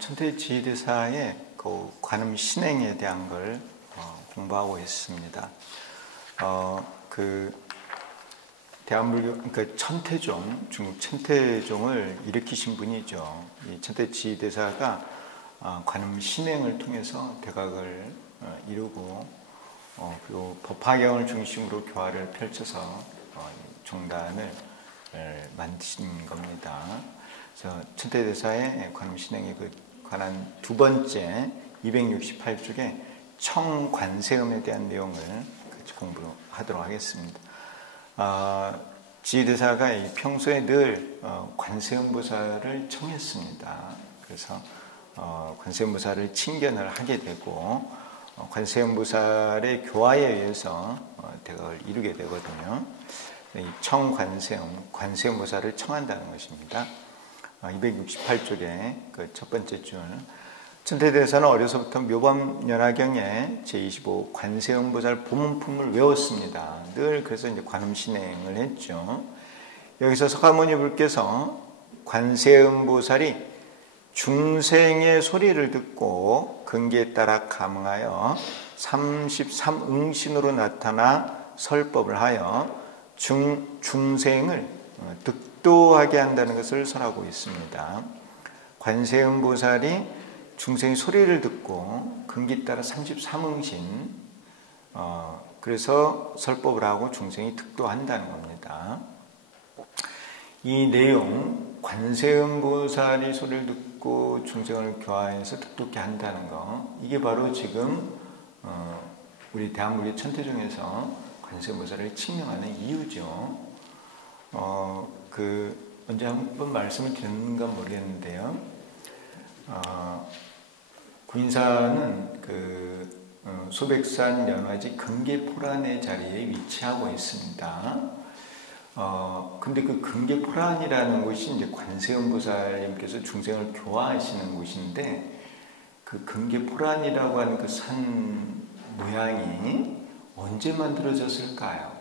천태지휘대사의 그 관음 신행에 대한 걸 공부하고 있습니다. 대한불교, 그러니까 천태종, 중국 천태종을 일으키신 분이죠. 이 천태지휘대사가 관음 신행을 통해서 대각을 이루고 그리고 법화경을 중심으로 교화를 펼쳐서 종단을 만드신 겁니다. 그래서 천태대사의 관음 신행에 관한 두 번째 268쪽에 청관세음에 대한 내용을 같이 공부하도록 하겠습니다. 지휘대사가 평소에 늘 관세음보살을 청했습니다. 그래서 관세음보살을 칭견을 하게 되고 관세음보살의 교화에 의해서 대각을 이루게 되거든요. 이 청관세음, 관세음보살을 청한다는 것입니다. 268쪽에 그 첫 번째 줄, 천태대사는 어려서부터 묘범연화경에 제25 관세음보살 보문품을 외웠습니다. 늘 그래서 이제 관음신행을 했죠. 여기서 석가모니 불께서 관세음보살이 중생의 소리를 듣고 근기에 따라 감응하여 33응신으로 나타나 설법을 하여 중생을 득도하게 한다는 것을 설하고 있습니다. 관세음보살이 중생의 소리를 듣고 근기 따라 33응신, 그래서 설법을 하고 중생이 득도한다는 겁니다. 이 내용, 관세음보살이 소리를 듣고 중생을 교화해서 득도케 한다는 거, 이게 바로 지금 우리 대한불교 천태종에서 관세음보살을 칭명하는 이유죠. 언제 한번 말씀을 드렸는가 모르겠는데요. 구인사는 소백산 연화지 금계포란의 자리에 위치하고 있습니다. 근데 그 금계포란이라는 곳이 이제 관세음보살님께서 중생을 교화하시는 곳인데, 그 금계포란이라고 하는 그 산 모양이 언제 만들어졌을까요?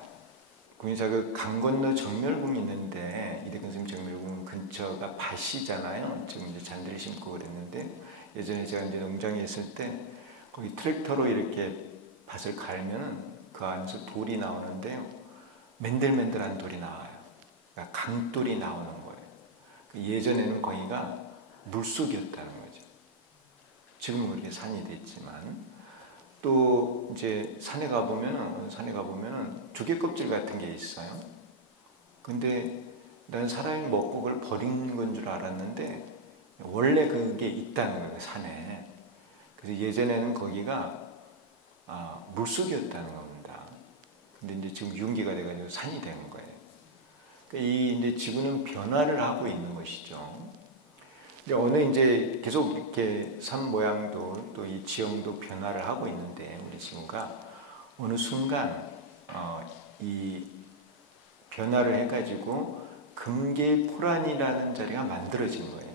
구인사 강 건너 정멸궁이 있는데, 이대근 스님 정멸궁 근처가 밭이잖아요. 지금 이제 잔디를 심고 그랬는데, 예전에 제가 이제 농장에 있을 때 거기 트랙터로 이렇게 밭을 갈면은 그 안에서 돌이 나오는데요, 맨들맨들한 돌이 나와요. 그러니까 강돌이 나오는 거예요. 예전에는 거기가 물속이었다는 거죠. 지금은 그렇게 산이 됐지만, 또 이제 산에 가보면은 조개 껍질 같은 게 있어요. 근데 난 사람이 먹고 그걸 버린 건 줄 알았는데 원래 그게 있다는 거예요, 산에. 그래서 예전에는 거기가 물속이었다는 겁니다. 근데 이제 지금 유흥기가 돼가지고 산이 된 거예요. 그러니까 이 이제 지구는 변화를 하고 있는 것이죠. 어느 이제 계속 이렇게 산 모양도 또 이 지형도 변화를 하고 있는데, 우리 지구가 어느 순간 이 변화를 해가지고 금계포란이라는 자리가 만들어진 거예요.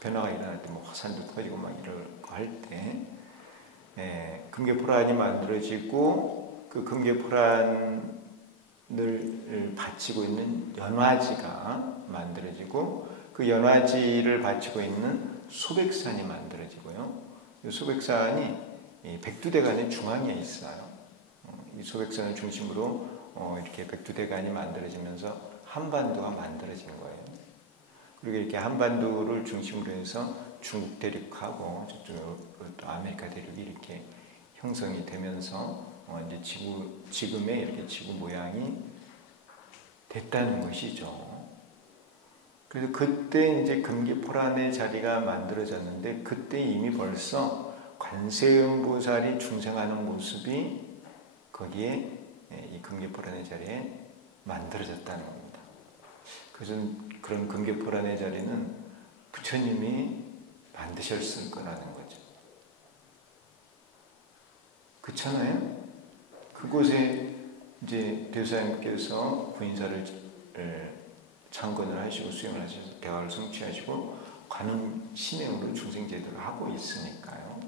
변화가 일어날 때 뭐 화산도 터지고 막 이러고 할 때, 금계포란이 만들어지고 그 금계포란을 바치고 있는 연화지가 만들어지고, 그 연화지를 바치고 있는 소백산이 만들어지고요. 이 소백산이 백두대간의 중앙에 있어요. 이 소백산을 중심으로 이렇게 백두대간이 만들어지면서 한반도가 만들어진 거예요. 그리고 이렇게 한반도를 중심으로 해서 중국 대륙하고 저쪽 또 아메리카 대륙이 이렇게 형성이 되면서 이제 지금의 이렇게 지구 모양이 됐다는 것이죠. 그래서 그때 이제 금계포란의 자리가 만들어졌는데, 그때 이미 벌써 관세음보살이 중생하는 모습이 거기에 이 금계포란의 자리에 만들어졌다는 겁니다. 그래서 그런 금계포란의 자리는 부처님이 만드셨을 거라는 거죠. 그렇잖아요? 그곳에 이제 대사님께서 구인사를 창건을 하시고 수행을 하셔서 대화를 성취하시고 관음 신행으로 중생 제도를 하고 있으니까요.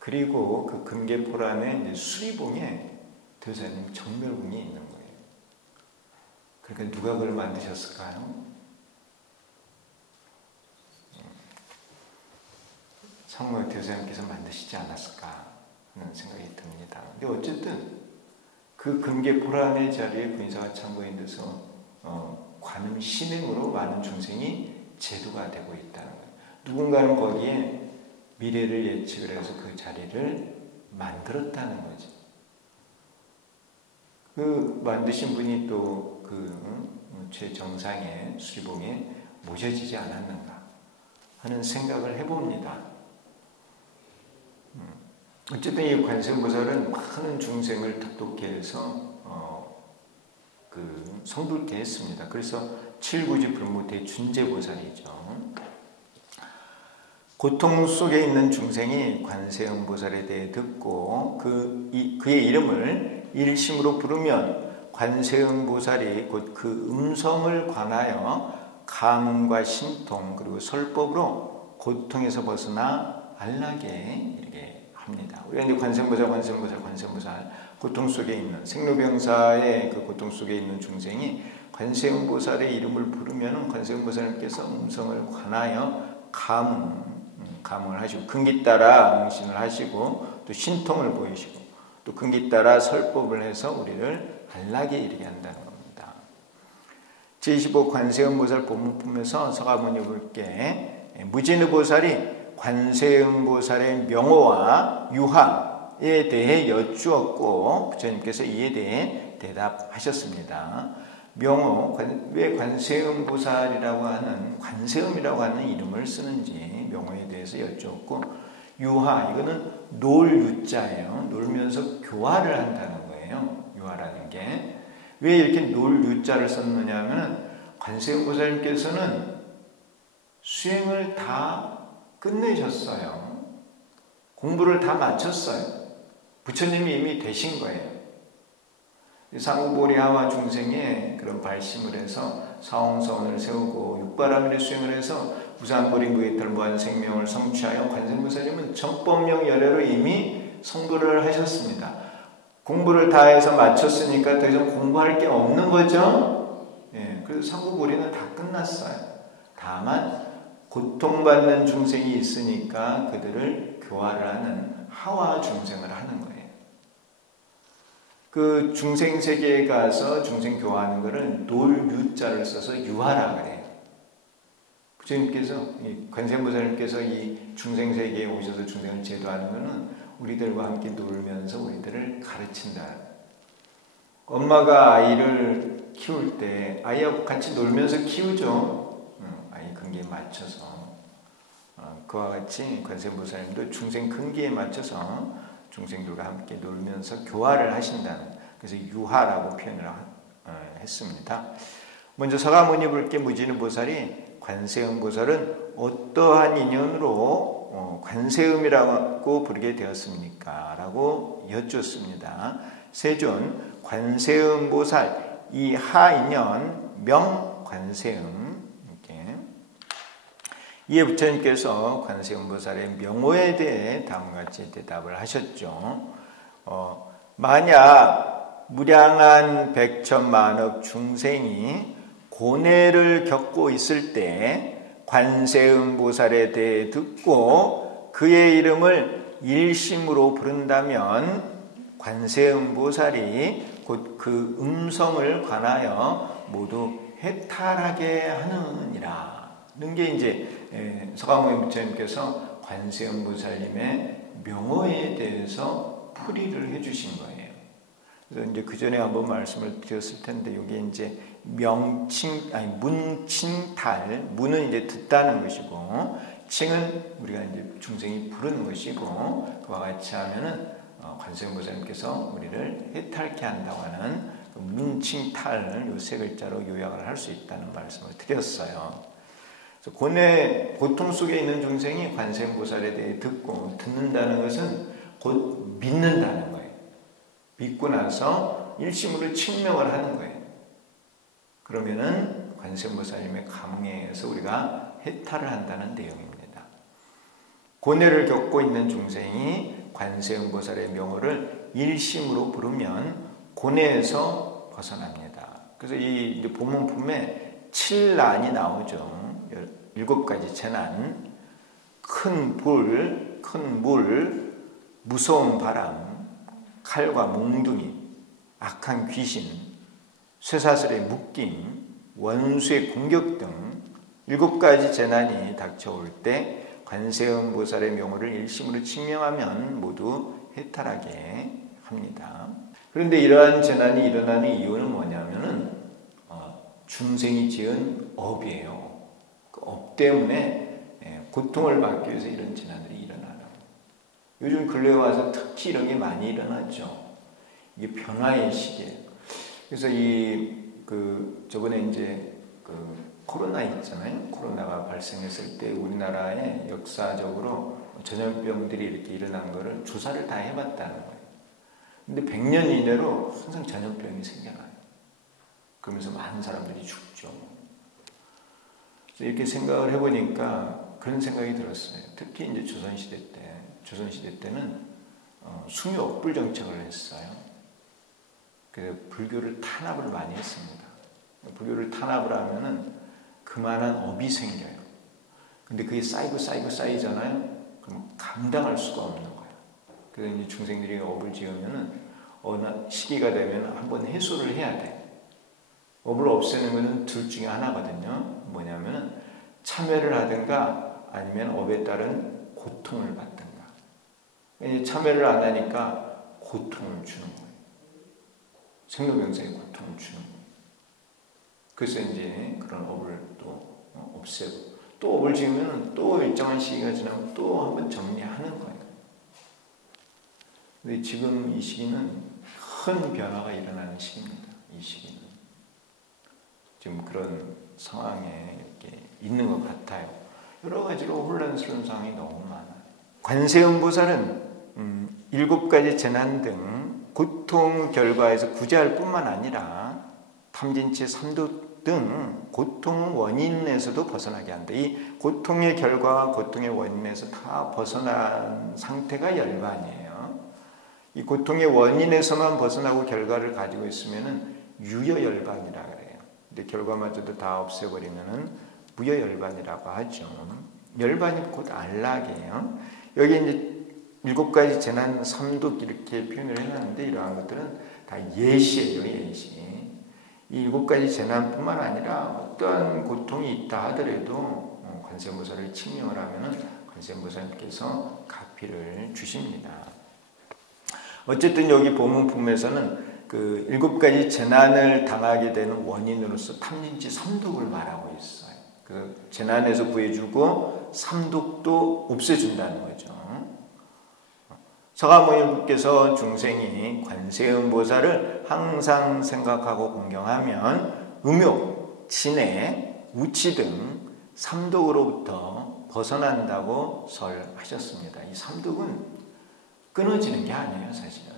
그리고 그 금계포란의 이제 수리봉에 대사님 정멸궁이 있는 거예요. 그러니까 누가 그걸 만드셨을까요? 성모 대사님께서 만드시지 않았을까 하는 생각이 듭니다. 근데 어쨌든 그 금계포란의 자리에 군사가 참고인 데서 관음 신행으로 많은 중생이 제도가 되고 있다는 거예요. 누군가는 거기에 미래를 예측을 해서 그 자리를 만들었다는 거죠. 그 만드신 분이 또 그 최정상의 수리봉에 모셔지지 않았는가 하는 생각을 해봅니다. 어쨌든 이 관세음보살은 많은 중생을 똑똑히 해서 성불케 했습니다. 그래서 칠구지 불무대 준재보살이죠. 고통 속에 있는 중생이 관세음보살에 대해 듣고 그의 이름을 일심으로 부르면 관세음보살이 곧 그 음성을 관하여 감과 신통 그리고 설법으로 고통에서 벗어나 안락에 이르게 합니다. 우리가 이제 관세음보살 고통 속에 있는 생로병사의 그 고통 속에 있는 중생이 관세음보살의 이름을 부르면 관세음보살님께서 음성을 관하여 감을 하시고 근기 따라 응신을 하시고 또 신통을 보이시고 또 근기 따라 설법을 해서 우리를 안락에 이르게 한다는 겁니다. 제25 관세음보살 본문품에서 서가모니불께 무진의보살이 관세음보살의 명호와 유화에 대해 여쭈었고 부처님께서 이에 대해 대답하셨습니다. 명호, 왜 관세음보살이라고 하는 관세음이라고 하는 이름을 쓰는지 명호에 대해서 여쭈었고 유화, 이거는 놀유자예요. 놀면서 교화를 한다는 거예요. 유화라는 게. 왜 이렇게 놀유자를 썼느냐 하면 관세음보살님께서는 수행을 다 끝내셨어요. 공부를 다 마쳤어요. 부처님이 이미 되신 거예요. 상우보리하와 중생의 그런 발심을 해서 사홍서원을 세우고 육바라밀의 수행을 해서 무상보리 무이탈 무한생명을 성취하여 관세음보살님은 정법령 열애로 이미 성불을 하셨습니다. 공부를 다 해서 마쳤으니까 더 이상 공부할 게 없는 거죠. 그래서 상우보리는 다 끝났어요. 다만 고통받는 중생이 있으니까 그들을 교화를 하는 하화 중생을 하는 거예요. 그 중생 세계에 가서 중생 교화하는 것을 놀유자를 써서 유화라 그래요. 부처님께서 관세음보살님께서 이 중생 세계에 오셔서 중생을 제도하는 것은 우리들과 함께 놀면서 우리들을 가르친다. 엄마가 아이를 키울 때 아이하고 같이 놀면서 키우죠. 아이 근기에 맞춰서. 그와 같이 관세음보살님도 중생 근기에 맞춰서 중생들과 함께 놀면서 교화를 하신다는, 그래서 유화라고 표현을 했습니다. 먼저 서가모니불께 무진의보살이 관세음보살은 어떠한 인연으로 관세음이라고 부르게 되었습니까? 라고 여쭙습니다. 세존 관세음보살 이하인연 명관세음. 이에 부처님께서 관세음보살의 명호에 대해 다음과 같이 대답을 하셨죠. 만약 무량한 백천만억 중생이 고뇌를 겪고 있을 때 관세음보살에 대해 듣고 그의 이름을 일심으로 부른다면 관세음보살이 곧 그 음성을 관하여 모두 해탈하게 하느니라. 는 게 이제 서가모니 부처님께서 관세음보살님의 명호에 대해서 풀이를 해주신 거예요. 그래서 이제 그 전에 한번 말씀을 드렸을 텐데 여기 이제 문칭탈, 문은 이제 듣다는 것이고 칭은 우리가 이제 중생이 부르는 것이고 그와 같이 하면은 관세음보살님께서 우리를 해탈케 한다고 하는 그 문칭탈을 요 세 글자로 요약을 할 수 있다는 말씀을 드렸어요. 고통 속에 있는 중생이 관세음보살에 대해 듣는다는 것은 곧 믿는다는 거예요. 믿고 나서 일심으로 칭명을 하는 거예요. 그러면은 관세음보살님의 감흥에 의해서 우리가 해탈을 한다는 내용입니다. 고뇌를 겪고 있는 중생이 관세음보살의 명호를 일심으로 부르면 고뇌에서 벗어납니다. 그래서 이 본문품에 7난이 나오죠. 7가지 재난. 큰 물, 무서운 바람, 칼과 몽둥이, 악한 귀신, 쇠사슬의 묶임, 원수의 공격 등 7가지 재난이 닥쳐올 때 관세음보살의 명호를 일심으로 칭명하면 모두 해탈하게 합니다. 그런데 이러한 재난이 일어나는 이유는 뭐냐면은 중생이 지은 업이에요. 그 업 때문에 고통을 받기 위해서 이런 재난들이 일어나는. 요즘 근래에 와서 특히 이런 게 많이 일어나죠. 이게 변화의 시기예요. 그래서 저번에 이제 코로나 있잖아요. 코로나가 발생했을 때 우리나라에 역사적으로 전염병들이 이렇게 일어난 거를 조사를 다 해봤다는 거예요. 근데 100년 이내로 항상 전염병이 생겨나요. 그러면서 많은 사람들이 죽죠. 그래서 이렇게 생각을 해보니까 그런 생각이 들었어요. 특히 이제 조선시대 때는 수묘 억불 정책을 했어요. 그래서 불교를 탄압을 많이 했습니다. 불교를 탄압을 하면은 그만한 업이 생겨요. 근데 그게 쌓이잖아요. 그럼 감당할 수가 없는 거예요. 그래서 이제 중생들이 업을 지으면은 어느 시기가 되면 한번 해소를 해야 돼. 업을 없애는 것은 둘 중에 하나거든요. 뭐냐면은 참회를 하든가 아니면 업에 따른 고통을 받든가. 이제 참회를 안 하니까 고통을 주는 거예요. 생로병사의 고통을 주는 거예요. 그래서 이제 그런 업을 또 없애고 또 업을 지으면 또 일정한 시기가 지나면 또 한번 정리하는 거예요. 근데 지금 이 시기는 큰 변화가 일어나는 시기입니다. 이 시기는 지금 그런 상황에 이렇게 있는 것 같아요. 여러 가지로 혼란스러운 상황이 너무 많아요. 관세음보살은 7가지 재난 등 고통 결과에서 구제할 뿐만 아니라 탐진치, 삼독 등 고통 원인에서도 벗어나게 한다. 이 고통의 결과와 고통의 원인에서 다 벗어난 상태가 열반이에요. 이 고통의 원인에서만 벗어나고 결과를 가지고 있으면은 유여열반이라 그래요. 근데 결과마저도 다 없애버리면은 무여열반이라고 하죠. 열반이 곧 안락이에요. 여기 이제 7가지 재난, 삼독 이렇게 표현을 해놨는데 이러한 것들은 다 예시예요, 예시. 이 7가지 재난뿐만 아니라 어떤 고통이 있다 하더라도 관세음보살을 칭명을 하면은 관세음보살께서 가피를 주십니다. 어쨌든 여기 본문품에서는 그 7가지 재난을 당하게 되는 원인으로서 탐진치, 삼독을 말하고 있어요. 그 재난에서 구해주고 삼독도 없애준다는 거죠. 서가모니께서 중생이 관세음보살을 항상 생각하고 공경하면 음욕, 진해, 우치 등 삼독으로부터 벗어난다고 설하셨습니다. 이 삼독은 끊어지는 게 아니에요, 사실은.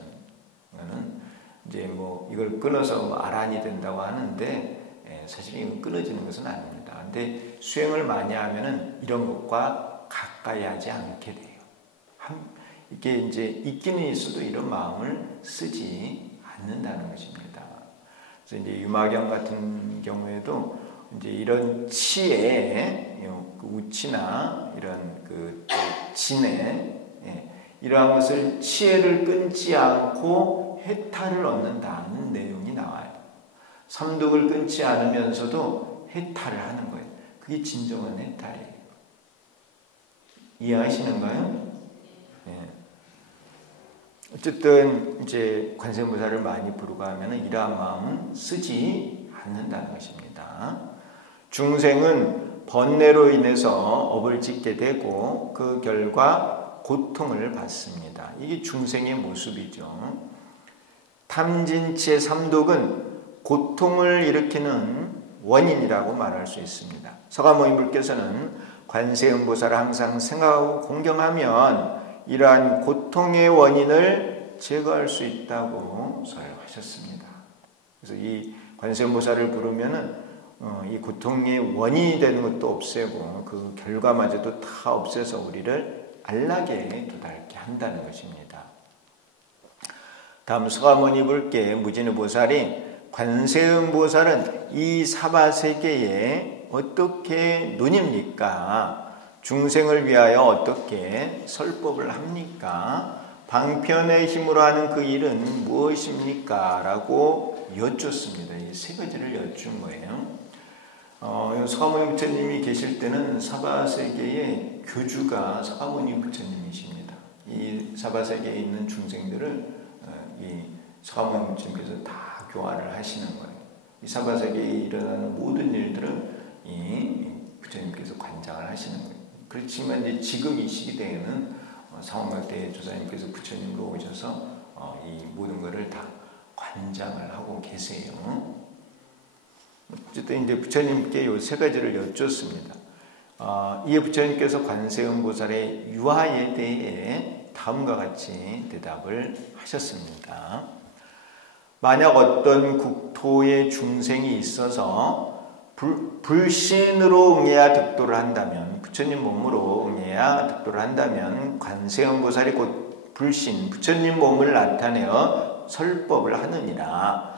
이거는 이제 이걸 끊어서 아란이 된다고 하는데 사실 이건 끊어지는 것은 아닙니다. 근데 수행을 많이 하면은 이런 것과 가까이 하지 않게 돼요. 이게 이제 있기는 있어도 이런 마음을 쓰지 않는다는 것입니다. 그래서 이제 유마경 같은 경우에도 이제 이런 치에 우치나 이런 그 진해 이러한 것을 치해를 끊지 않고 해탈을 얻는다는 내용이 나와요. 삼독을 끊지 않으면서도 해탈을 하는 거예요. 그게 진정한 해탈이에요. 이해하시는가요? 어쨌든 이제 관세음보살을 많이 부르고 하면은 이러한 마음은 쓰지 않는다는 것입니다. 중생은 번뇌로 인해서 업을 짓게 되고 그 결과 고통을 받습니다. 이게 중생의 모습이죠. 탐진치의 삼독은 고통을 일으키는 원인이라고 말할 수 있습니다. 서가모니불께서는 관세음보살을 항상 생각하고 공경하면 이러한 고통의 원인을 제거할 수 있다고 설하셨습니다. 그래서 이 관세음보살을 부르면은 이 고통의 원인이 되는 것도 없애고 그 결과마저도 다 없애서 우리를 안락에 도달케 한다는 것입니다. 다음 서가모니불께 무진의보살이 관세음보살은 이 사바세계에 어떻게 논입니까? 중생을 위하여 어떻게 설법을 합니까? 방편의 힘으로 하는 그 일은 무엇입니까? 라고 여쭙습니다. 이 세 가지를 여쭌 거예요. 서가모니 부처님이 계실 때는 사바세계의 교주가 서가모니 부처님이십니다. 이 사바세계에 있는 중생들을 이 서가모니 부처님께서 다 교화를 하시는 거예요. 이 사바세계에 일어나는 모든 일들은 이 부처님께서 관장을 하시는 거예요. 그렇지만 이제 지금 이 시대에는 상황각대 조사님께서 부처님으로 오셔서 이 모든 것을 다 관장을 하고 계세요. 어쨌든 이제 부처님께 이 세 가지를 여쭙습니다. 이에 부처님께서 관세음보살의 유화에 대해 다음과 같이 대답을 하셨습니다. 만약 어떤 국토의 중생이 있어서 불신으로 응해야 득도를 한다면, 부처님 몸으로 응해야 득도를 한다면 관세음보살이 곧 불신, 부처님 몸을 나타내어 설법을 하느니라.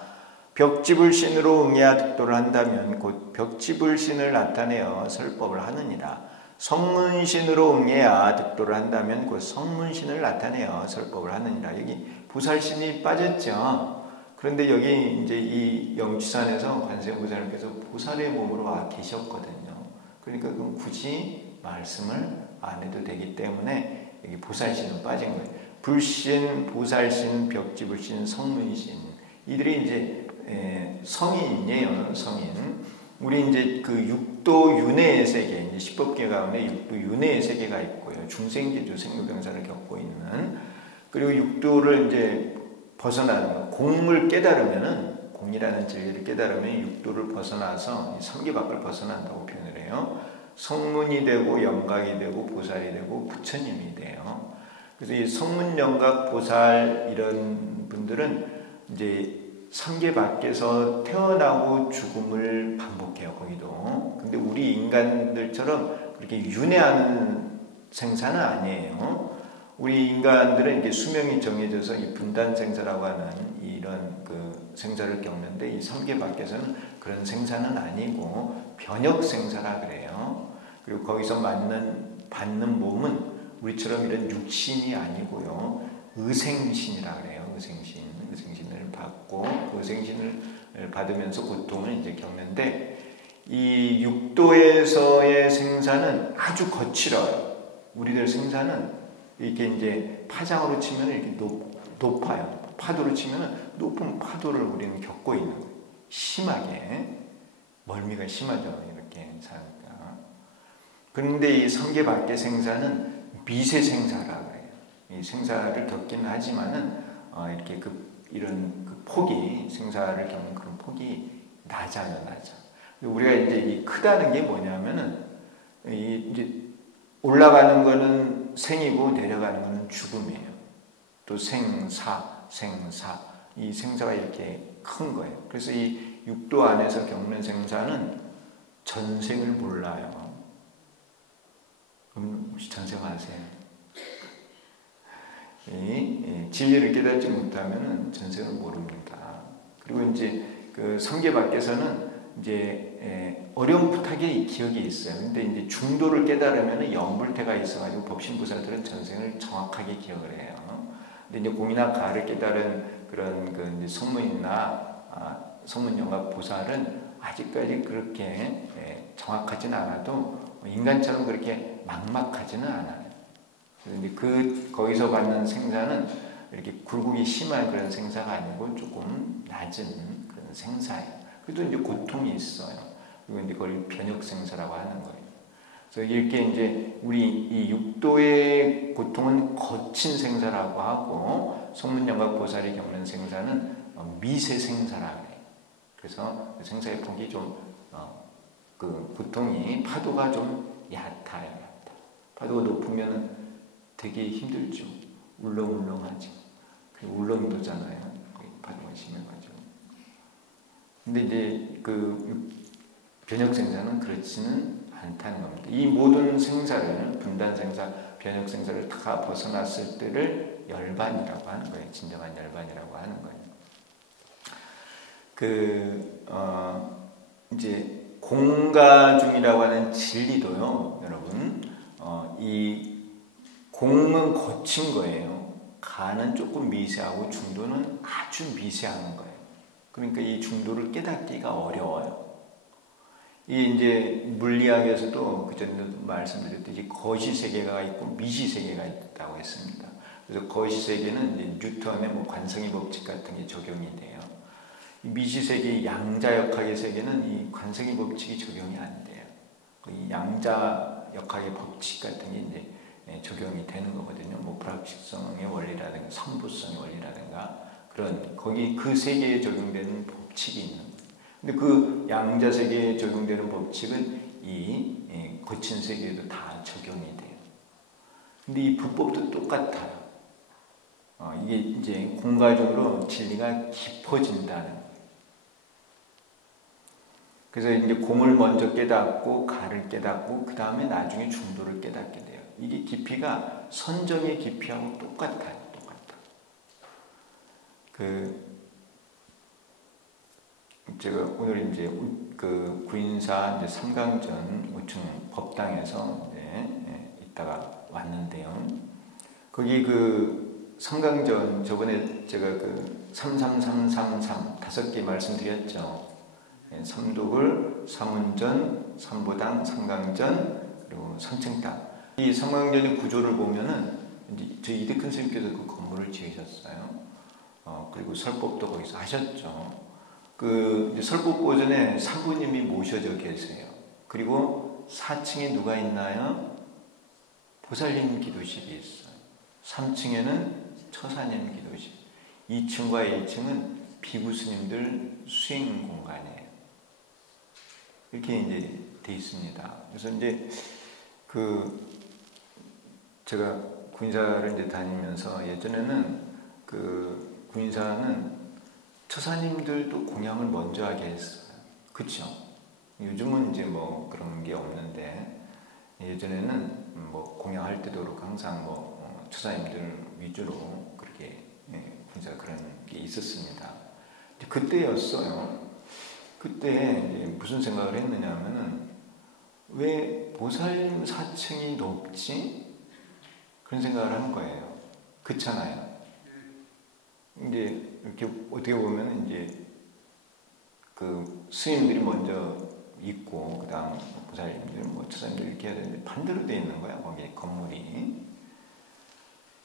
벽지불신으로 응해야 득도를 한다면 곧 벽지불신을 나타내어 설법을 하느니라. 성문신으로 응해야 득도를 한다면 곧 성문신을 나타내어 설법을 하느니라. 여기 보살신이 빠졌죠. 그런데 여기 이제 이 영취산에서 관세음보살께서 보살의 몸으로 와 계셨거든요. 그러니까 그럼 굳이 말씀을 안 해도 되기 때문에 여기 보살신은 빠진 거예요. 불신, 보살신, 벽지불신, 성문신. 이들이 이제 성인이에요. 성인. 우리 이제 그 육도 윤회의 세계, 이제 십법계 가운데 육도 윤회의 세계가 있고요. 중생기도 생로병사를 겪고 있는. 그리고 육도를 이제 벗어나는 거. 공을 깨달으면은, 공이라는 진리를 깨달으면 육도를 벗어나서 삼계 밖을 벗어난다고 표현을 해요. 성문이 되고 영각이 되고 보살이 되고 부처님이 돼요. 그래서 이 성문, 영각, 보살 이런 분들은 이제 삼계 밖에서 태어나고 죽음을 반복해요. 거기도. 근데 우리 인간들처럼 그렇게 윤회하는 생사는 아니에요. 우리 인간들은 이렇게 수명이 정해져서 이 분단 생사라고 하는 이런 그 생사를 겪는데, 이 삼계 밖에서는 그런 생사는 아니고 변혁 생사라 그래요. 그리고 거기서 받는 몸은 우리처럼 이런 육신이 아니고요, 의생신이라 그래요. 의생신을 받고 그 의생신을 받으면서 고통을 이제 겪는데, 이 육도에서의 생사는 아주 거칠어요. 우리들 생사는 이렇게 이제 파장으로 치면 이렇게 높아요. 파도로 치면 높은 파도를 우리는 겪고 있는 거예요. 심하게. 멀미가 심하죠. 이렇게 사니까. 그런데 이 삼계 밖의 생사는 미세 생사라 그래요. 이 생사를 겪긴 하지만은 이렇게 이런 폭이, 생사를 겪는 그런 폭이 낮아요. 우리가 이제 이 크다는 게 뭐냐면은 이제 올라가는 거는 생이고 내려가는 거는 죽음이에요. 또 생사. 이 생사가 이렇게 큰 거예요. 그래서 이 육도 안에서 겪는 생사는 전생을 몰라요. 그럼 혹시 전생 아세요? 진리를 깨닫지 못하면 전생을 모릅니다. 그리고 이제 그 삼계 밖에서는 이제 어렴풋하게 기억이 있어요. 근데 이제 중도를 깨달으면 영불태가 있어가지고 법신菩사들은 전생을 정확하게 기억을 해요. 근데 이제 공이나 가를 깨달은 그런 그 이제 성문영각 보살은 아직까지 그렇게 정확하지는 않아도 인간처럼 그렇게 막막하지는 않아요. 그런데 거기서 받는 생사는 이렇게 굴곡이 심한 그런 생사가 아니고 조금 낮은 그런 생사예요. 그래도 이제 고통이 있어요. 그리고 이제 그걸 변혁생사라고 하는 거예요. 그래서 이렇게 이제 우리 이 육도의 고통은 거친 생사라고 하고, 성문영각 보살이 겪는 생사는 미세생사라고 해요. 그래서 생사의 폭이 좀, 그 고통이, 파도가 좀 얕아요. 파도가 높으면 되게 힘들죠. 울렁울렁하죠. 울렁도잖아요. 파도가 심해가지고. 근데 이제 그 변혁생사는 그렇지는 않다는 겁니다. 이 모든 생사를, 분단생사, 변혁생사를 다 벗어났을 때를 열반이라고 하는 거예요. 진정한 열반이라고 하는 거예요. 이제 공가중이라고 하는 진리도요, 여러분, 이 공은 거친 거예요. 가는 조금 미세하고 중도는 아주 미세한 거예요. 그러니까 이 중도를 깨닫기가 어려워요. 이게 이제 물리학에서도 그전에도 말씀드렸듯이 거시세계가 있고 미시세계가 있다고 했습니다. 그래서 거시세계는 이제 뉴턴의 뭐 관성의 법칙 같은 게 적용이 돼요. 미시세계의 양자역학의 세계는 이 관성의 법칙이 적용이 안 돼요. 이 양자역학의 법칙 같은 게 이제 적용이 되는 거거든요. 뭐 불확실성의 원리라든가 선부성의 원리라든가 그런 거기 그 세계에 적용되는 법칙이 있는 거예요. 근데 그 양자 세계에 적용되는 법칙은 이 거친 세계에도 다 적용이 돼요. 근데 이 불법도 똑같아요. 이게 이제 공과적으로 진리가 깊어진다는 거예요. 그래서 이제 공을 먼저 깨닫고 가를 깨닫고 그 다음에 나중에 중도를 깨닫게 돼요. 이게 깊이가 선정의 깊이하고 똑같아요. 제가 오늘 이제 그 구인사 이제 삼강전 5층 법당에서 있다가 왔는데요. 거기 그 삼강전 저번에 제가 그 33333 5개 말씀드렸죠. 삼독을, 삼운전, 삼보당, 삼강전, 그리고 삼층당. 이 삼강전의 구조를 보면은 이제 저희 이대큰 선생님께서 그 건물을 지으셨어요. 그리고 설법도 거기서 하셨죠. 그 설법 고전에 사부님이 모셔져 계세요. 그리고 4층에 누가 있나요? 보살님 기도실이 있어요. 3층에는 처사님 기도실. 2층과 1층은 비구스님들 수행 공간이에요. 이렇게 이제 돼 있습니다. 그래서 이제 제가 구인사를 이제 다니면서 예전에는 그 구인사는 처사님들도 공양을 먼저 하게 했어요. 그쵸? 요즘은 이제 뭐 그런 게 없는데 예전에는 뭐 공양할 때도 항상 뭐 처사님들 위주로 그렇게 구인사 그런 게 있었습니다. 그때였어요. 그때 무슨 생각을 했느냐 하면은 왜 보살님 4층이 높지? 그런 생각을 한 거예요. 그렇잖아요. 이제 이렇게 어떻게 보면 이제 그 스님들이 먼저 있고 그다음 보살님들, 뭐 처사님들 이렇게 해야 되는데 반대로 돼 있는 거야. 거기 건물이.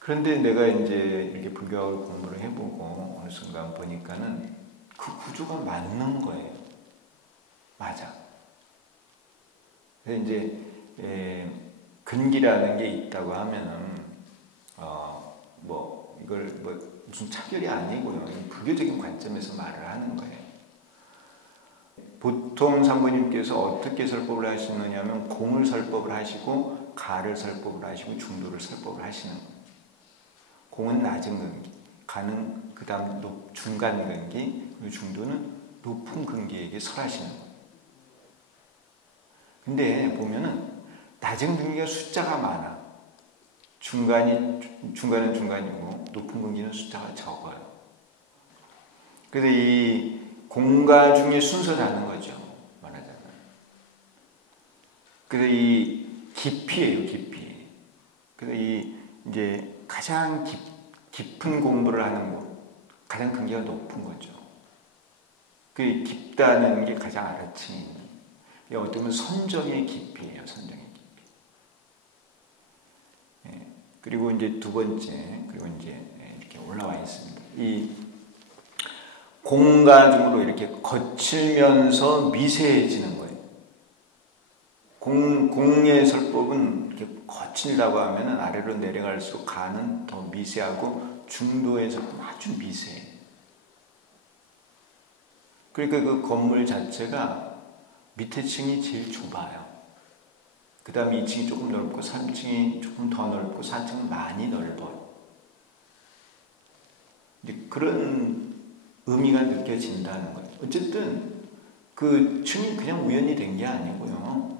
그런데 내가 이제 이렇게 불교학을 공부를 해보고 어느 순간 보니까는 그 구조가 맞는 거예요. 맞아. 그래서 이제 근기라는 게 있다고 하면은 뭐 이걸 뭐 무슨 차별이 아니고요. 불교적인 관점에서 말을 하는 거예요. 보통 상부님께서 어떻게 설법을 하시느냐면 공을 설법을 하시고 가를 설법을 하시고 중도를 설법을 하시는 거예요. 공은 낮은 근기, 가는 그 다음 중간 근기, 그리고 중도는 높은 근기에게 설하시는 거예요. 근데 보면은 낮은 근기가 숫자가 많아. 중간은 중간이고 높은 근기는 숫자가 적어요. 그래서 이 공과 중의 순서라는 거죠. 말하자면. 그래서 이 깊이에요, 깊이. 그래서 이 이제 가장 깊은 공부를 하는 곳, 가장 근기가 높은 거죠. 그 깊다는 게 가장 아래층에 있는. 어떻게 보면 선정의 깊이에요, 선정의 깊이. 그리고 이제 두 번째, 그리고 이제 이렇게 올라와 있습니다. 이 공과 중으로 이렇게 거칠면서 미세해지는 거예요. 공의 설법은 이렇게 거칠다고 하면은 아래로 내려갈수록 가는 더 미세하고 중도에서 아주 미세해요. 그러니까 그 건물 자체가 밑에 층이 제일 좁아요. 그 다음에 2층이 조금 넓고 3층이 조금 더 넓고 4층은 많이 넓어요. 이제 그런 의미가 느껴진다는 거예요. 어쨌든 그 층이 그냥 우연히 된 게 아니고요.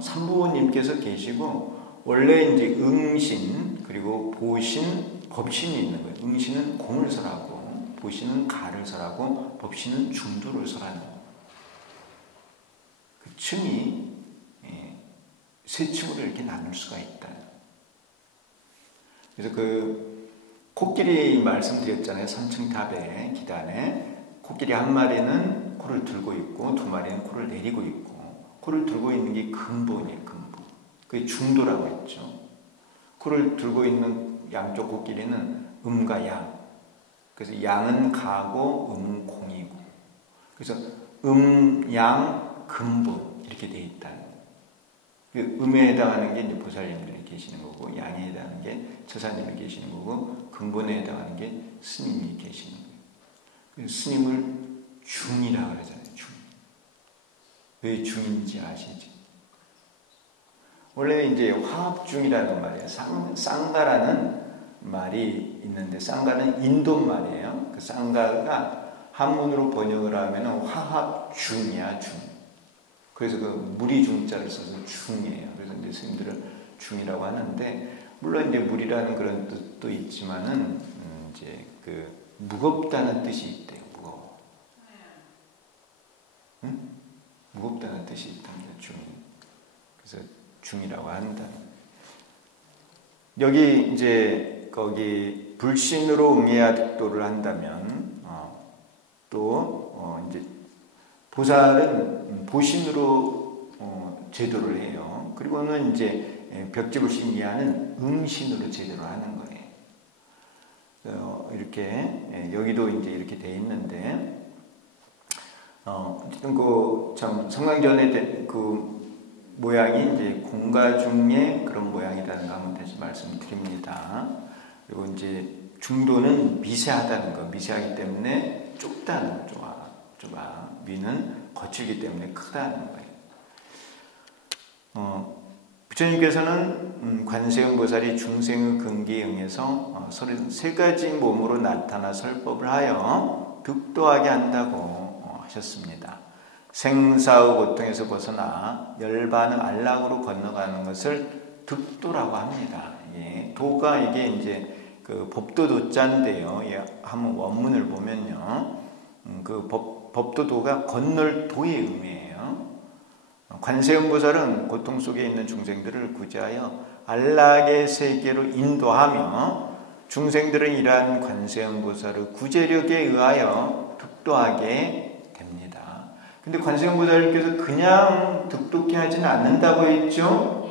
삼부님께서 계시고 원래 이제 응신 그리고 보신, 법신이 있는 거예요. 응신은 공을 설하고 보신은 가를 설하고 법신은 중도를 설하는 거예요. 그 층이 세 층으로 이렇게 나눌 수가 있다. 그래서 그 코끼리 말씀드렸잖아요. 3층 탑의 기단에 코끼리 한 마리는 코를 들고 있고 두 마리는 코를 내리고 있고, 코를 들고 있는 게 근본이에요. 근본. 그게 중도라고 했죠. 코를 들고 있는 양쪽 코끼리는 음과 양. 그래서 양은 가고 음은 공이고, 그래서 양, 근본 이렇게 돼 있다는 거예요. 음에 해당하는 게 이제 보살님들이 계시는 거고, 양에 해당하는 게 처사님이 계시는 거고, 근본에 해당하는 게 스님이 계시는 거예요. 그래서 스님을 중이라고 그러잖아요. 중. 왜 중인지 아시죠? 원래 이제 화합중이라는 말이에요. 쌍가라는 말이 있는데, 쌍가는 인도 말이에요. 그 쌍가가 한문으로 번역을 하면 화합중이야, 중. 그래서 그 무리 중자를 써서 중이에요. 그래서 이제 스님들은 중이라고 하는데, 물론 이제 무리라는 그런 뜻도 있지만은, 이제 그 무겁다는 뜻이 있대요. 무거워. 응? 무겁다는 뜻이 있답니다. 중. 그래서 중이라고 한다. 여기 이제 거기 불신으로 응해야 득도를 한다면, 이제 보살은 보신으로 제도를 해요. 그리고는 이제 벽지불신 이하는 응신으로 제도를 하는 거예요. 이렇게 여기도 이제 이렇게 돼 있는데, 어쨌든 그 참 성강전의 그 모양이 이제 공가중의 그런 모양이라는 거 한번 다시 말씀드립니다. 그리고 이제 중도는 미세하다는 거, 미세하기 때문에 좁다는 거, 좁아. 미는 거칠기 때문에 크다는 거예요. 부처님께서는 관세음 보살이 중생의 근기에 응해서 33가지 몸으로 나타나 설법을 하여 득도하게 한다고 하셨습니다. 생사의 고통에서 벗어나 열반의 안락으로 건너가는 것을 득도라고 합니다. 예, 도가 이게 이제 그 법도도자인데요. 예, 한번 원문을 보면요, 그 법도도가 건널 도의 의미예요. 관세음보살은 고통 속에 있는 중생들을 구제하여 안락의 세계로 인도하며, 중생들은 이러한 관세음보살의 구제력에 의하여 득도하게 됩니다. 근데 관세음보살께서 그냥 득도케 하지는 않는다고 했죠?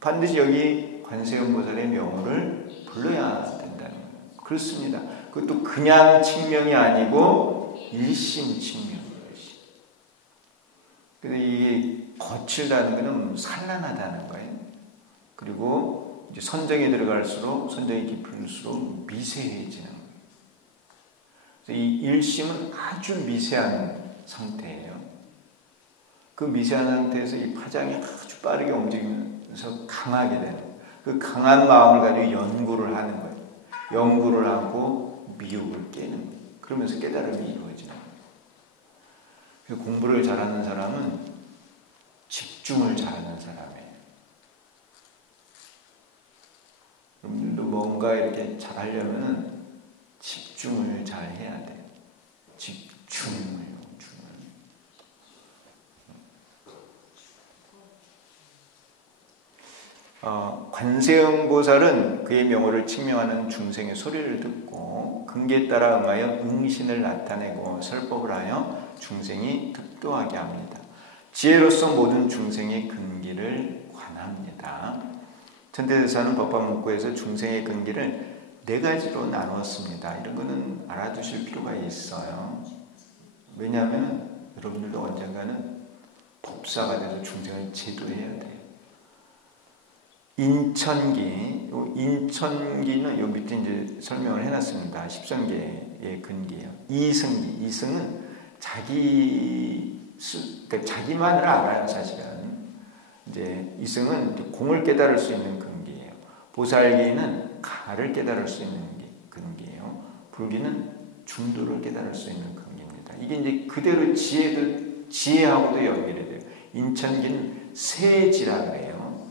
반드시 여기 관세음보살의 명호를 불러야 된다는 거예요. 그렇습니다. 그것도 그냥 칭명이 아니고 일심 칭명이에요. 근데 이게 거칠다는 것은 산란하다는 거예요. 그리고 이제 선정에 들어갈수록, 선정이 깊을수록 미세해지는 거예요. 그래서 이 일심은 아주 미세한 상태예요. 그 미세한 상태에서 이 파장이 아주 빠르게 움직이면서 강하게 되는 거예요. 그 강한 마음을 가지고 연구를 하는 거예요. 연구를 하고 미혹을 깨는 거예요. 그러면서 깨달음이 이루어지는 거예요. 그래서 공부를 잘하는 사람은 집중을 잘하는 사람이에요. 여러분들도 뭔가 이렇게 잘하려면 집중을 잘 해야 돼요. 집중을. 관세음보살은 그의 명호를 칭명하는 중생의 소리를 듣고 근기에 따라 응하여 응신을 나타내고 설법을 하여 중생이 득도하게 합니다. 지혜로서 모든 중생의 근기를 관합니다. 천태대사는 법화문구에서 중생의 근기를 4가지로 나누었습니다. 이런 거는 알아두실 필요가 있어요. 왜냐하면 여러분들도 언젠가는 법사가 돼서 중생을 제도해야 돼요. 인천기는 요 밑에 이제 설명을 해놨습니다. 10선계의 근기예요. 이승기, 이승은 그러니까 자기만을 알아요, 사실은. 이제 이승은 이제 공을 깨달을 수 있는 근기예요. 보살기는 가를 깨달을 수 있는 근기예요. 불기는 중도를 깨달을 수 있는 근기입니다. 이게 이제 그대로 지혜하고도 연결이 돼요. 인천기는 세지라 그래요.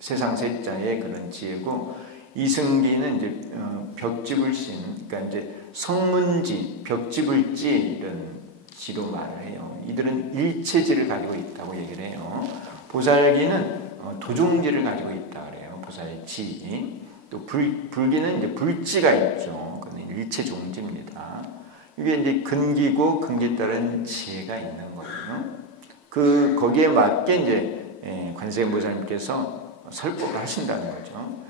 세상 세자의 그런 지혜고, 이승기는 이제 벽지불신, 그러니까 이제 성문지, 벽지불지 이런 지로 말을 해요. 이들은 일체지를 가지고 있다고 얘기를 해요. 보살기는 도종지를 가지고 있다 그래요. 보살지. 또 불기는 이제 불지가 있죠. 그건 일체 종지입니다. 이게 이제 근기고 근기에 따른 지혜가 있는 거예요. 거기에 맞게 이제 관세음보살님께서 설법을 하신다는 거죠.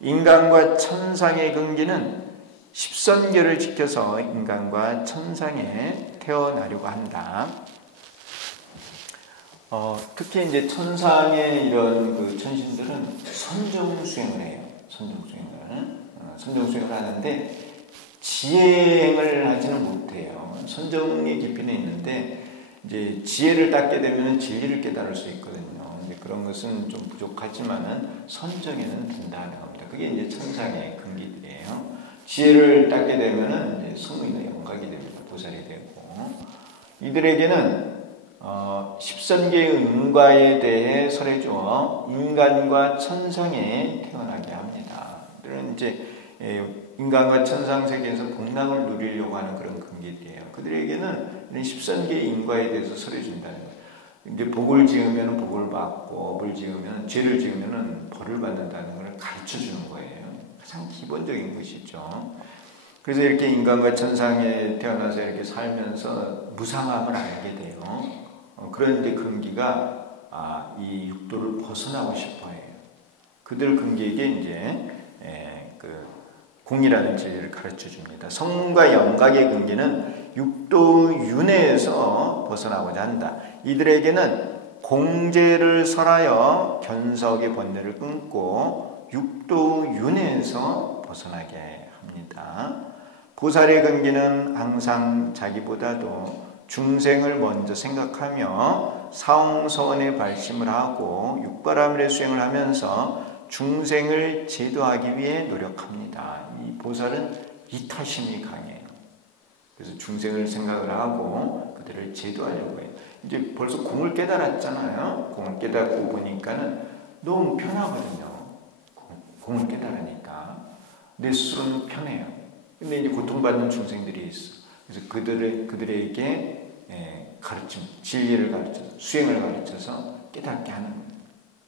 인간과 천상의 근기는 십선계를 지켜서 인간과 천상에 태어나려고 한다. 특히 이제 천상의 이런 그 천신들은 선정수행을 해요. 선정수행을 하는데 지혜행을 하지는 못해요. 선정의 깊이는 있는데 이제 지혜를 닦게 되면 진리를 깨달을 수 있거든요. 근데 그런 것은 좀 부족하지만은 선정에는 된다는 겁니다. 그게 이제 천상의 근기들이에요. 지혜를 닦게 되면은 이제 성문의 영각이 됩니다. 보살이 되고 이들에게는 십선계의 은과에 대해 설해주어 인간과 천상에 태어나게 합니다. 이들은 이제 인간과 천상 세계에서 복락을 누리려고 하는 그런 근기들이에요. 그들에게는 이런 십선계의 인과에 대해서 설해준다는 거예요. 이제 복을 지으면 복을 받고, 업을 지으면, 죄를 지으면 벌을 받는다는 걸 가르쳐 주는 거예요. 가장 기본적인 것이죠. 그래서 이렇게 인간과 천상에 태어나서 이렇게 살면서 무상함을 알게 돼요. 그런데 근기가 이 육도를 벗어나고 싶어 해요. 그들 근기에게 이제 공이라는 진리를 가르쳐 줍니다. 성문과 영각의 근기는 육도 윤회에서 벗어나고자 한다. 이들에게는 공제를 설하여 견석의 번뇌를 끊고 육도 윤회에서 벗어나게 합니다. 보살의 근기는 항상 자기보다도 중생을 먼저 생각하며 사홍서원의 발심을 하고 육바라밀의 수행을 하면서 중생을 제도하기 위해 노력합니다. 이 보살은 이타심이 강해요. 그래서 중생을 생각을 하고 그들을 제도하려고 해요. 이제 벌써 공을 깨달았잖아요. 공을 깨닫고 보니까는 너무 편하거든요. 공을 깨달으니까 내 스스로는 편해요. 근데 이제 고통받는 중생들이 있어. 그래서 그들에게 가르침, 진리를 가르쳐서 수행을 가르쳐서 깨닫게 하는 거예요.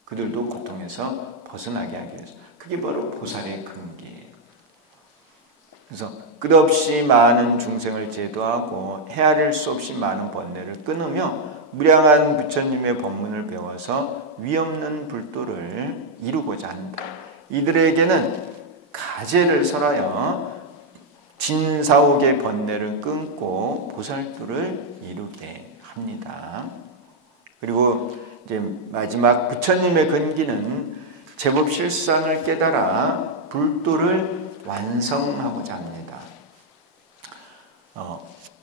그들도 고통에서 벗어나게 하기 위해서. 그게 바로 보살의 근기예요. 그래서 끝없이 많은 중생을 제도하고 헤아릴 수 없이 많은 번뇌를 끊으며 무량한 부처님의 법문을 배워서 위없는 불도를 이루고자 한다. 이들에게는 가제를 설하여 진사옥의 번뇌를 끊고 보살도를 이루게 합니다. 그리고 이제 마지막 부처님의 근기는 제법 실상을 깨달아 불도를 완성하고자 합니다.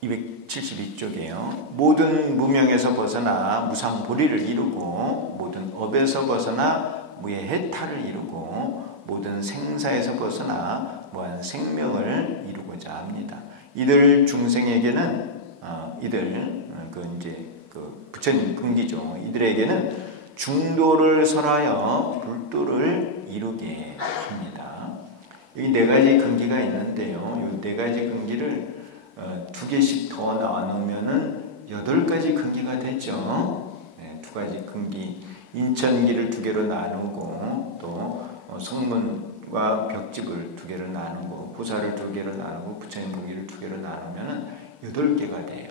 272쪽이에요. 모든 무명에서 벗어나 무상보리를 이루고 모든 업에서 벗어나 무의 해탈을 이루고 모든 생사에서 벗어나 무한 생명을 이루고자 합니다. 이들 중생에게는 부처님 근기죠. 이들에게는 중도를 설하여 불도를 이루게 합니다. 여기 네 가지 근기가 있는데요. 이 네 가지 근기를 두 개씩 더 나누면은 8가지 근기가 되죠. 두 가지 근기, 인천기를 두 개로 나누고 또 성문과 벽집을 두 개로 나누고 보살을 두 개로 나누고 부처님 근기를 두 개로 나누면은 8개가 돼요.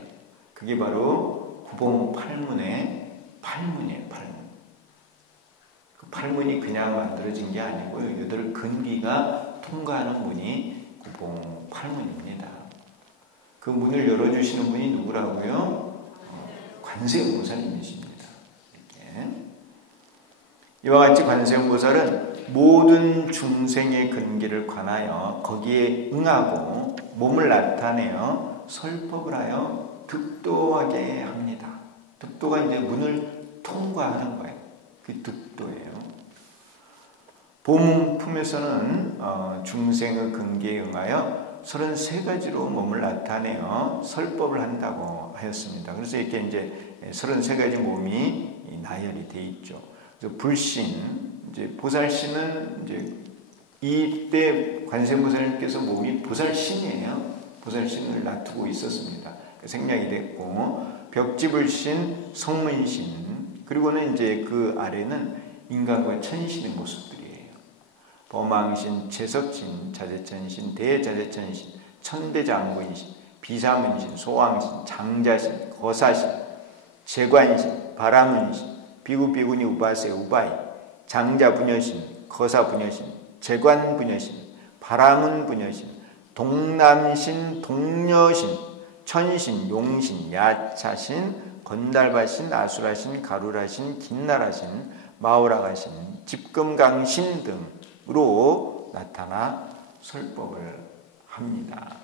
그게 바로 구봉팔문의 팔문이에요. 그 팔문이 그냥 만들어진 게 아니고요. 8근기가 통과하는 문이 구봉팔문입니다. 그 문을 열어주시는 분이 누구라고요? 관세음보살님이십니다. 이렇게. 이와 같이 관세음보살은 모든 중생의 근기를 관하여 거기에 응하고 몸을 나타내어 설법을 하여 득도하게 합니다. 득도가 이제 문을 통과하는 거예요. 그게 득도예요. 본품에서는 중생의 근기에 응하여 33가지로 몸을 나타내어 설법을 한다고 하였습니다. 그래서 이렇게 이제 33가지 몸이 나열이 되어 있죠. 그래서 불신, 이제 보살신은 이제 이때 관세음보살님께서 몸이 보살신이에요. 보살신을 놔두고 있었습니다. 생략이 됐고 벽지불신, 성문신, 그리고는 이제 그 아래는 인간과 천신의 모습들이에요. 범왕신, 채석신, 자재천신, 대자재천신, 천대장군신, 비사문신, 소왕신, 장자신, 거사신, 재관신, 바라문신, 비구비구니 우바세 우바이, 장자부녀신, 거사부녀신, 재관부녀신, 바라문부녀신, 동남신, 동녀신, 천신, 용신, 야차신, 건달바신, 아수라신, 가루라신, 긴나라신, 마오라가신, 집금강신 등으로 나타나 설법을 합니다.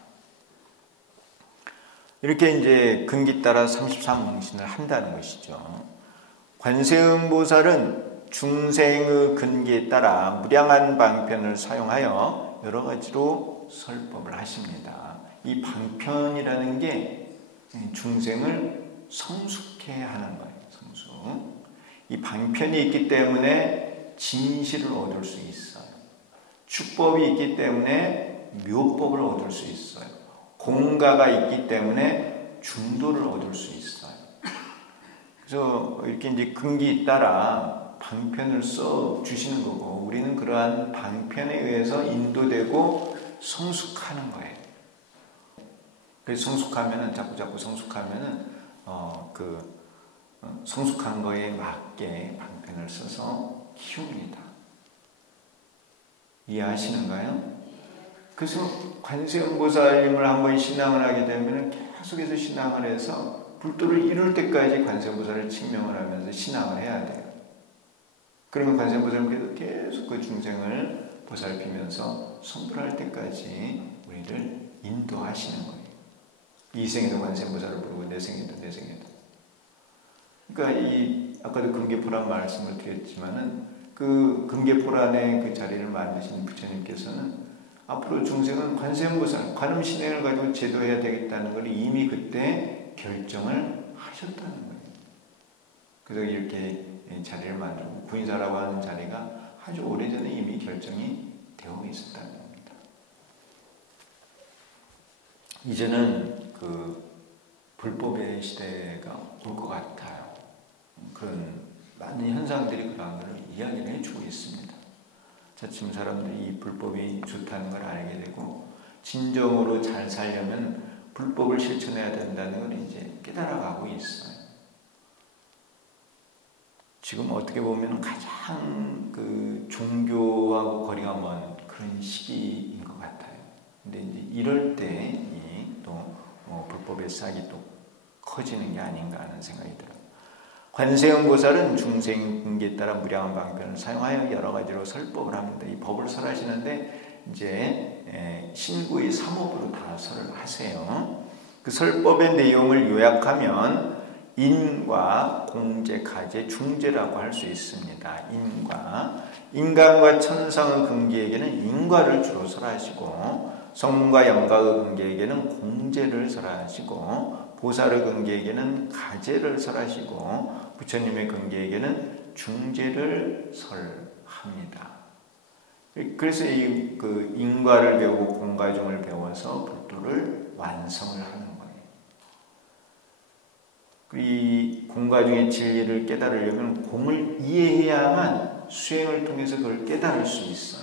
이렇게 이제 근기 따라 33응신을 한다는 것이죠. 관세음보살은 중생의 근기에 따라 무량한 방편을 사용하여 여러 가지로 설법을 하십니다. 이 방편이라는 게 중생을 성숙해 하는 거예요. 성숙. 이 방편이 있기 때문에 진실을 얻을 수 있어요. 축법이 있기 때문에 묘법을 얻을 수 있어요. 공가가 있기 때문에 중도를 얻을 수 있어요. 그래서 이렇게 이제 근기 따라 방편을 써 주시는 거고, 우리는 그러한 방편에 의해서 인도되고 성숙하는 거예요. 그래서 성숙하면은 자꾸 성숙하면은 성숙한 거에 맞게 방편을 써서 키웁니다. 이해하시는가요? 그래서 관세음보살님을 한번 신앙을 하게 되면 계속해서 신앙을 해서 불도를 이룰 때까지 관세음보살을 칭명을 하면서 신앙을 해야 돼요. 그러면 관세음보살님께서 계속 그 중생을 보살피면서 성불할 때까지 우리를 인도하시는 거예요. 이 생에도 관세음보살을 부르고 내 생에도. 그러니까 아까도 금계포란 말씀을 드렸지만은 그 금계포란의 그 자리를 만드신 부처님께서는 앞으로 중생은 관세음보살, 관음신행을 가지고 제도해야 되겠다는 걸 이미 그때 결정을 하셨다는 거예요. 그래서 이렇게 자리를 만들고 구인사라고 하는 자리가 아주 오래전에 이미 결정이 되어 있었다는 겁니다. 이제는 그 불법의 시대가 올 것 같아요. 그런 많은 현상들이 그러한 것을 이야기를 해주고 있습니다. 차츰 사람들이 이 불법이 좋다는 걸 알게 되고 진정으로 잘 살려면 불법을 실천해야 된다는 걸 이제 깨달아가고 있어요. 지금 어떻게 보면 가장 그 종교하고 거리가 먼 그런 시기인 것 같아요. 근데 이제 이럴 때 또 불법의 싹이 또 커지는 게 아닌가 하는 생각이 들어요. 관세음보살은 중생 근기에 따라 무량한 방편을 사용하여 여러 가지로 설법을 합니다. 이 법을 설하시는데 이제 신구의 3업으로 다 설을 하세요. 그 설법의 내용을 요약하면 인과, 공제, 가제, 중제라고 할 수 있습니다. 인간과 천상의 근기에게는 인과를 주로 설하시고, 성문과 영가의 근기에게는 공제를 설하시고, 보살의 근기에게는 가제를 설하시고, 부처님의 근기에게는 중제를 설합니다. 그래서 그 인과를 배우고 공가중을 배워서 불도를 완성을 하는 거예요. 이 공가중의 진리를 깨달으려면 공을 이해해야만 수행을 통해서 그걸 깨달을 수 있어요.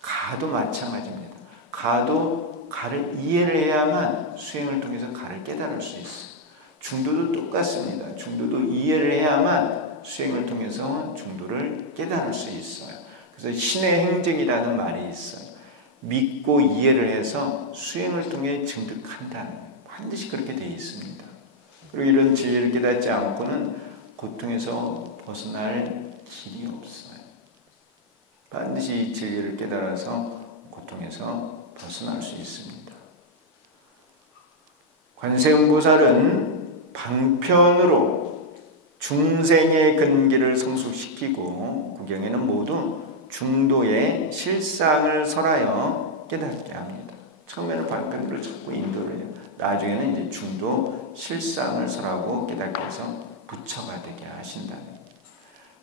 가도 마찬가지입니다. 가도 가를 이해를 해야만 수행을 통해서 가를 깨달을 수 있어요. 중도도 똑같습니다. 중도도 이해를 해야만 수행을 통해서 중도를 깨달을 수 있어요. 그래서 신의 행정이라는 말이 있어요. 믿고 이해를 해서 수행을 통해 증득한다는, 반드시 그렇게 되어 있습니다. 그리고 이런 진리를 깨닫지 않고는 고통에서 벗어날 길이 없어요. 반드시 이 진리를 깨달아서 고통에서 벗어날 수 있습니다. 관세음보살은 방편으로 중생의 근기를 성숙시키고 구경에는 모두 중도의 실상을 설하여 깨닫게 합니다. 처음에는 방편으로 자꾸 인도를 해요. 나중에는 이제 중도 실상을 설하고 깨닫게 해서 부처가 되게 하신다는.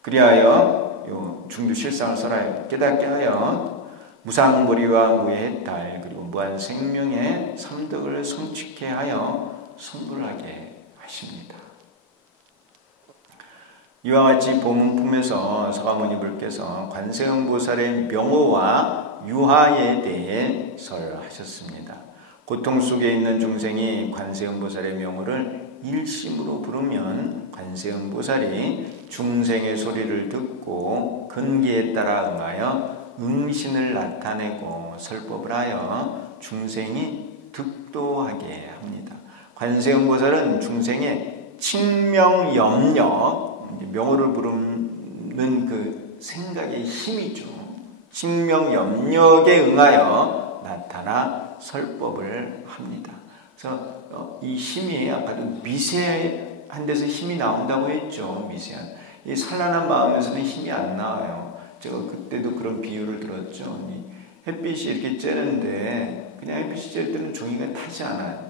그리하여 요 중도 실상을 설하여 깨닫게 하여 무상보리와 무해달 그리고 무한생명의 삼덕을 성취케 하여 성불하게 하십니다. 이와 같이 보문 품에서 서가모니 불께서 관세음보살의 명호와 유하에 대해 설하셨습니다. 고통 속에 있는 중생이 관세음보살의 명호를 일심으로 부르면 관세음보살이 중생의 소리를 듣고 근기에 따라 응하여 응신을 나타내고 설법을 하여 중생이 득도하게 합니다. 관세음보살은 중생의 칭명염력, 명호를 부르는 그 생각의 힘이죠. 칭명염력에 응하여 나타나 설법을 합니다. 그래서 이 힘이 아까도 미세한 데서 힘이 나온다고 했죠. 미세한. 이 산란한 마음에서는 힘이 안 나와요. 제가 그때도 그런 비유를 들었죠. 햇빛이 이렇게 쬐는데 그냥 햇빛이 쬐 때는 종이가 타지 않아요.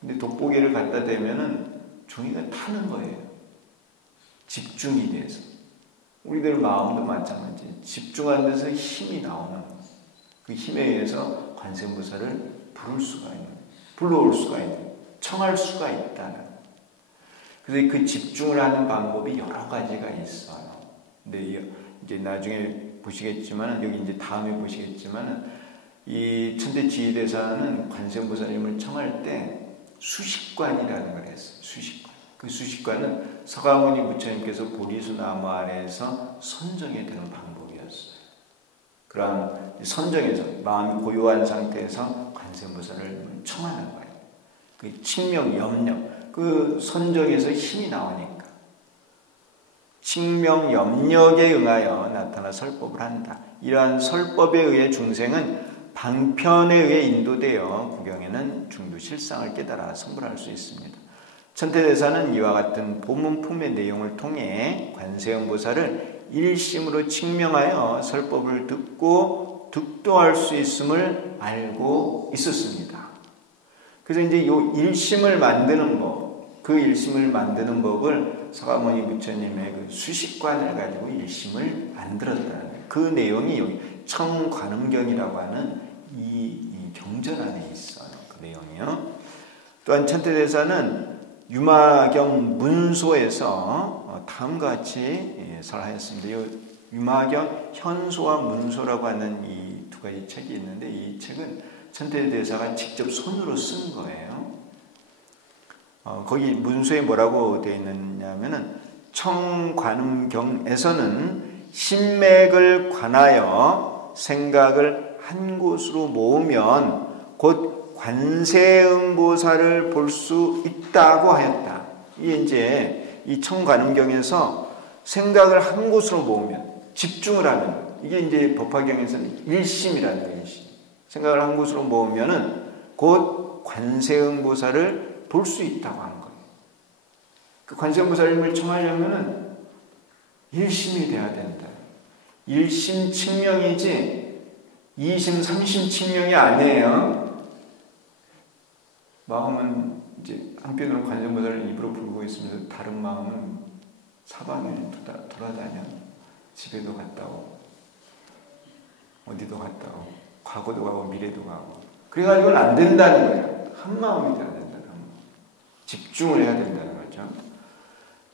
근데 돋보기를 갖다 대면은 종이가 타는 거예요. 집중이 돼서. 우리들 마음도 마찬가지. 집중하는 데서 힘이 나오는 거예요. 그 힘에 의해서 관세음보살을 부를 수가 있는 거예요. 불러올 수가 있는 거예요. 청할 수가 있다는 거예요. 그래서 그 집중을 하는 방법이 여러 가지가 있어요. 근데 이제 나중에 보시겠지만, 여기 이제 다음에 보시겠지만, 이 천대 지휘대사는 관세음보살님을 청할 때 수식관이라는 걸 했어요. 수식관. 그 수식관은 서가모니 부처님께서 보리수 나무 아래에서 선정해 드는 방법이었어요. 그러한 선정에서 마음이 고요한 상태에서 관세음보살을 청하는 거예요. 그 칭명, 염력, 그 선정에서 힘이 나오니까 칭명, 염력에 응하여 나타나 설법을 한다. 이러한 설법에 의해 중생은 방편에 의해 인도되어 구경에는 중도 실상을 깨달아 성불할 수 있습니다. 천태대사는 이와 같은 보문품의 내용을 통해 관세음보살을 일심으로 칭명하여 설법을 듣고 득도할 수 있음을 알고 있었습니다. 그래서 이제 이 일심을 만드는 법, 그 일심을 만드는 법을 서가모니 부처님의 그 수식관을 가지고 일심을 만들었다는 거예요. 그 내용이 여기 청관음경이라고 하는 이 경전 안에 있어요. 그 내용이요. 또한 천태대사는 유마경 문소에서 다음과 같이 설하였습니다. 이 유마경 현소와 문소라고 하는 이 두 가지 책이 있는데, 이 책은 천태대사가 직접 손으로 쓴 거예요. 거기 문소에 뭐라고 되어 있느냐면은 청관음경에서는 신맥을 관하여 생각을 한 곳으로 모으면 곧 관세음보살을 볼 수 있다고 하였다. 이게 이제 이 청관음경에서 생각을 한 곳으로 모으면, 집중을 하면, 이게 이제 법화경에서는 일심이라는 거예요. 일심. 생각을 한 곳으로 모으면은 곧 관세음보살을 볼 수 있다고 하는 거예요. 그 관세음보살님을 청하려면은 일심이 돼야 된다. 일심 칭명이지 이심 삼심 칭명이 아니에요. 마음은 이제 한편으로 관세음보살을 입으로 부르고 있으면서 다른 마음은 사방에 돌아다녀. 집에도 갔다 오고 어디도 갔다 오고 과거도 가고 미래도 가고. 그래가지고는 안 된다는 거예요. 한 마음이 돼야 된다는 거예요. 집중을 해야 된다는 거죠.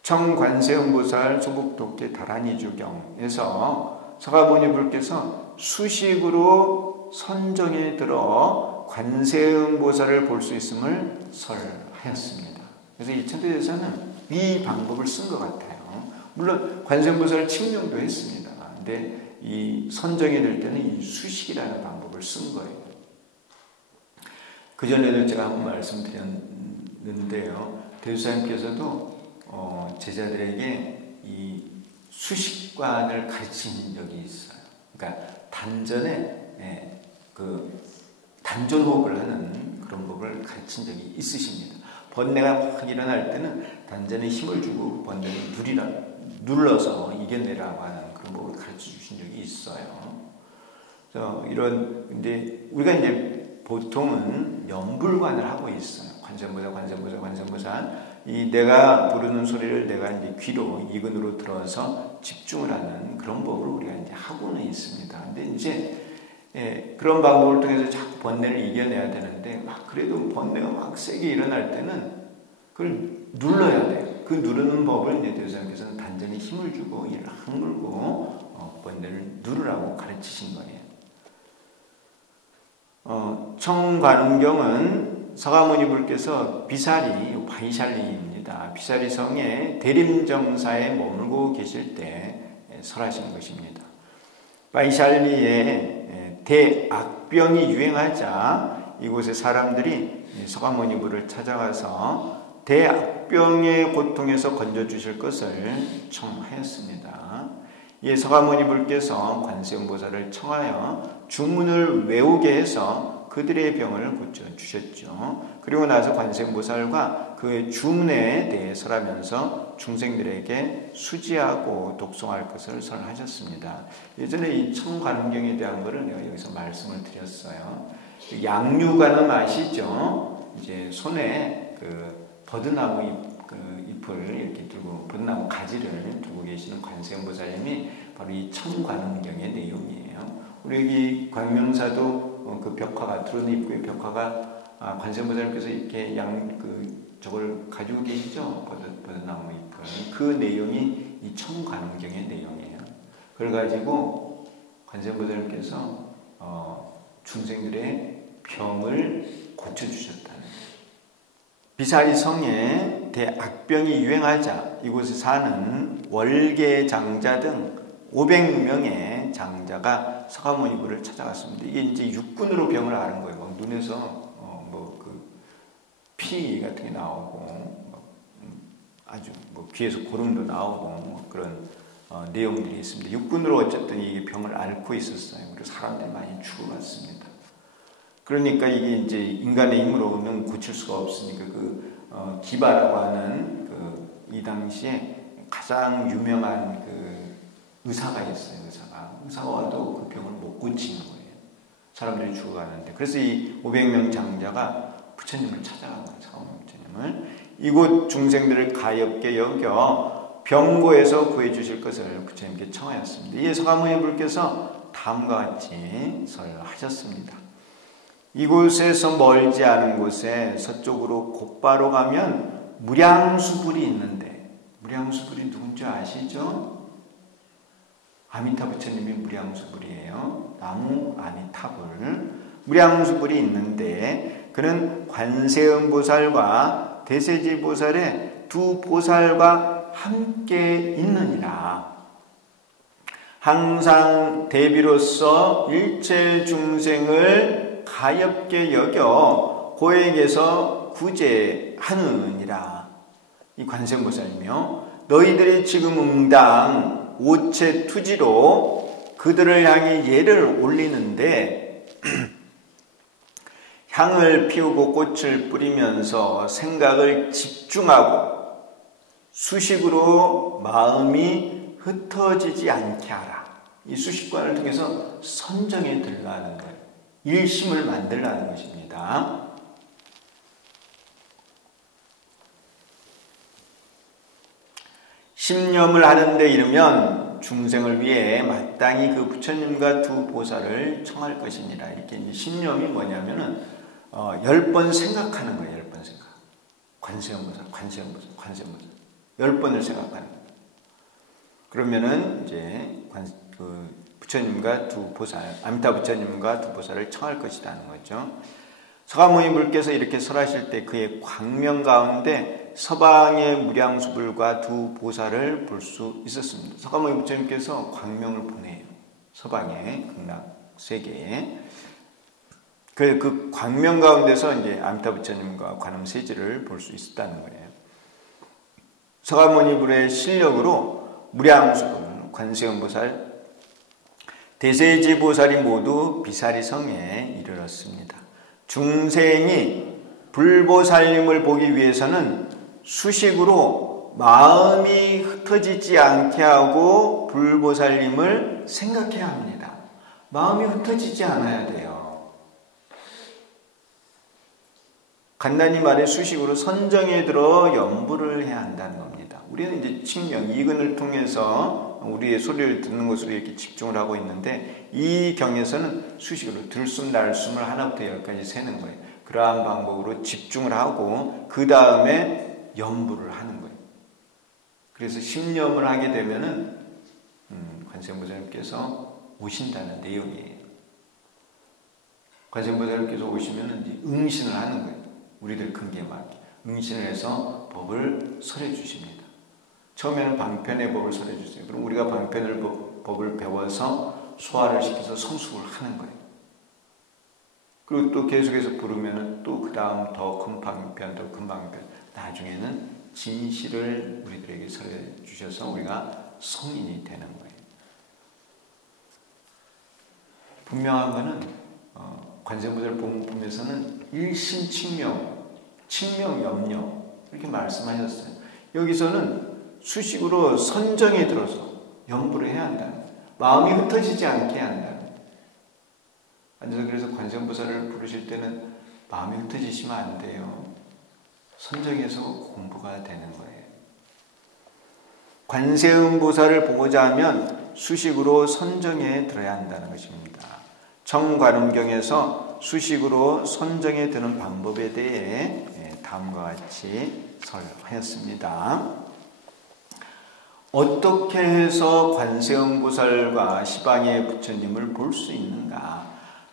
청관세음보살 소북독계 다란이주경에서 서가모니 불께서 수식으로 선정에 들어 관세음보살을 볼 수 있음을 설하였습니다. 그래서 이 천태대사는 이 방법을 쓴 것 같아요. 물론 관세음보살 칭명도 했습니다. 근데 이 선정이 될 때는 이 수식이라는 방법을 쓴 거예요. 그 전에도 제가 한번 말씀드렸는데요. 대주사님께서도 제자들에게 이 수식관을 가르친 적이 있어요. 그러니까 단전에 그 단전호흡을 하는 그런 법을 가르친 적이 있으십니다. 번뇌가 막 일어날 때는 단전에 힘을 주고 번뇌를 눌러서 이겨내라고 하는 그런 법을 가르쳐 주신 적이 있어요. 그래서 근데 우리가 이제 보통은 연불관을 하고 있어요. 관세음보살. 이 내가 부르는 소리를 내가 이제 귀로, 이근으로 들어서 집중을 하는 그런 법을 우리가 이제 하고는 있습니다. 근데 이제 그런 방법을 통해서 자꾸 번뇌를 이겨내야 되는데, 그래도 번뇌가 막 세게 일어날 때는 그걸 눌러야 돼요. 그 누르는 법을 이제 대우사님께서는 단전에 힘을 주고 이를 악물고 번뇌를 누르라고 가르치신 거예요. 청관음경은 서가모니 불께서 비사리, 바이샬리입니다. 비사리 성의 대림정사에 머물고 계실 때 설하신 것입니다. 바이샬리에 대악병이 유행하자 이곳의 사람들이 서가모니 불을 찾아가서 대악병의 고통에서 건져주실 것을 청하였습니다. 이 서가모니 불께서 관세음보살을 청하여 주문을 외우게 해서 그들의 병을 고쳐주셨죠. 그리고 나서 관세음보살과 그의 주문에 대해 설하면서 중생들에게 수지하고 독송할 것을 설하셨습니다. 예전에 이 청관음경에 대한 것을 내가 여기서 말씀을 드렸어요. 양류관음 아시죠? 이제 손에 그 버드나무 잎을 이렇게 들고 버드나무 가지를 들고 계시는 관세음보살님이 바로 이 청관음경의 내용이에요. 우리 여기 광명사도 그 벽화가 드론 입구의 벽화가 관세음보살님께서 이렇게 저걸 가지고 계시죠? 버드나무 잎을. 그 내용이 이 청관음경의 내용이에요. 그걸 가지고 관세음보살님께서 중생들의 병을 고쳐주셨다는 거예요. 비사리성에 대악병이 유행하자 이곳에 사는 월계 장자 등 500명의 장자가 서가모니 불을 찾아갔습니다. 이게 이제 육군으로 병을 앓은 거예요. 막 눈에서 피 같은 게 나오고 아주 귀에서 고름도 나오고 그런 내용들이 있습니다. 육군으로 어쨌든 이 병을 앓고 있었어요. 그래서 사람들이 많이 죽어갔습니다. 그러니까 이게 이제 인간의 힘으로는 고칠 수가 없으니까 기바라고 하는 이 당시에 가장 유명한 의사가 있어요. 의사가 와도 그 병을 못 고치는 거예요. 사람들이 죽어가는데. 그래서 이 500명 장자가 부처님을 찾아간 거예요. 서가모니 부처님을. 이곳 중생들을 가엾게 여겨 병고에서 구해주실 것을 부처님께 청하였습니다. 이에 서가모니 불께서 다음과 같이 설하셨습니다. 이곳에서 멀지 않은 곳에 서쪽으로 곧바로 가면 무량수불이 있는데, 무량수불이 누군지 아시죠? 아미타 부처님이 무량수불이에요. 나무 아미타불. 무량수불이 있는데 그는 관세음보살과 대세지보살의 두 보살과 함께 있느니라. 항상 대비로서 일체 중생을 가엾게 여겨 고에게서 구제하느니라. 이 관세음보살이며 너희들이 지금 응당 오체 투지로 그들을 향해 예를 올리는데 향을 피우고 꽃을 뿌리면서 생각을 집중하고 수식으로 마음이 흩어지지 않게 하라. 이 수식관을 통해서 선정에 들라는 거예요. 일심을 만들라는 것입니다. 신념을 하는 데 이르면 중생을 위해 마땅히 그 부처님과 두 보살을 청할 것이니라. 이렇게 이제 신념이 뭐냐면은 10번 생각하는 거예요. 10번 생각. 관세음보살, 관세음보살, 관세음보살. 10번을 생각하는 거예요. 그러면은 이제 부처님과 두 보살, 아미타 부처님과 두 보살을 청할 것이라는 거죠. 서가모니 불께서 이렇게 설하실 때 그의 광명 가운데 서방의 무량수불과 두 보살을 볼 수 있었습니다. 서가모니 부처님께서 광명을 보내요. 서방의 극락세계에. 그 광명 가운데서 이제 아미타 부처님과 관음세지를 볼 수 있었다는 거예요. 서가모니 불의 실력으로 무량수불, 관세음보살, 대세지보살이 모두 비사리성에 이르렀습니다. 중생이 불보살님을 보기 위해서는 수식으로 마음이 흩어지지 않게 하고 불보살님을 생각해야 합니다. 마음이 흩어지지 않아야 돼요. 간단히 말해 수식으로 선정에 들어 염불을 해야 한다는 겁니다. 우리는 이제 칙명, 이근을 통해서 우리의 소리를 듣는 것으로 이렇게 집중을 하고 있는데 이 경에서는 수식으로 들숨, 날숨을 하나부터 10까지 세는 거예요. 그러한 방법으로 집중을 하고 그 다음에 염불을 하는 거예요. 그래서 신념을 하게 되면은 관세음보살님께서 오신다는 내용이에요. 관세음보살님께서 오시면은 이제 응신을 하는 거예요. 우리들 근기에 맞게 응신을 해서 법을 설해 주십니다. 처음에는 방편의 법을 설해 주세요. 그럼 우리가 방편을 법을 배워서 소화를 시켜서 성숙을 하는 거예요. 그리고 또 계속해서 부르면은 또 그 다음 더 큰 방편, 더 큰 방편, 나중에는 진실을 우리들에게 설해 주셔서 우리가 성인이 되는 거예요. 분명한 거는 관세음보살 법문에서는 일심칭명, 칭명염려 이렇게 말씀하셨어요. 여기서는 수식으로 선정에 들어서 염불을 해야 한다는 거예요. 마음이 흩어지지 않게 한다는 거예요. 앉아서 그래서 관세음보살을 부르실 때는 마음이 흩어지시면 안 돼요. 선정해서 공부가 되는 거예요. 관세음보살을 보고자 하면 수식으로 선정에 들어야 한다는 것입니다. 청관음경에서 수식으로 선정에 드는 방법에 대해 다음과 같이 설하였습니다. 어떻게 해서 관세음보살과 시방의 부처님을 볼 수 있는가?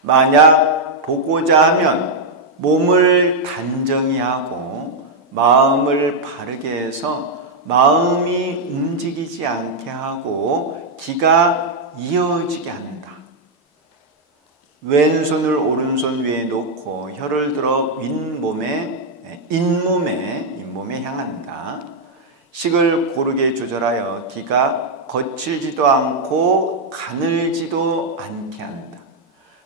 만약 보고자 하면 몸을 단정히 하고 마음을 바르게 해서 마음이 움직이지 않게 하고 기가 이어지게 한다. 왼손을 오른손 위에 놓고 혀를 들어 잇몸에 향한다. 식을 고르게 조절하여 기가 거칠지도 않고 가늘지도 않게 한다.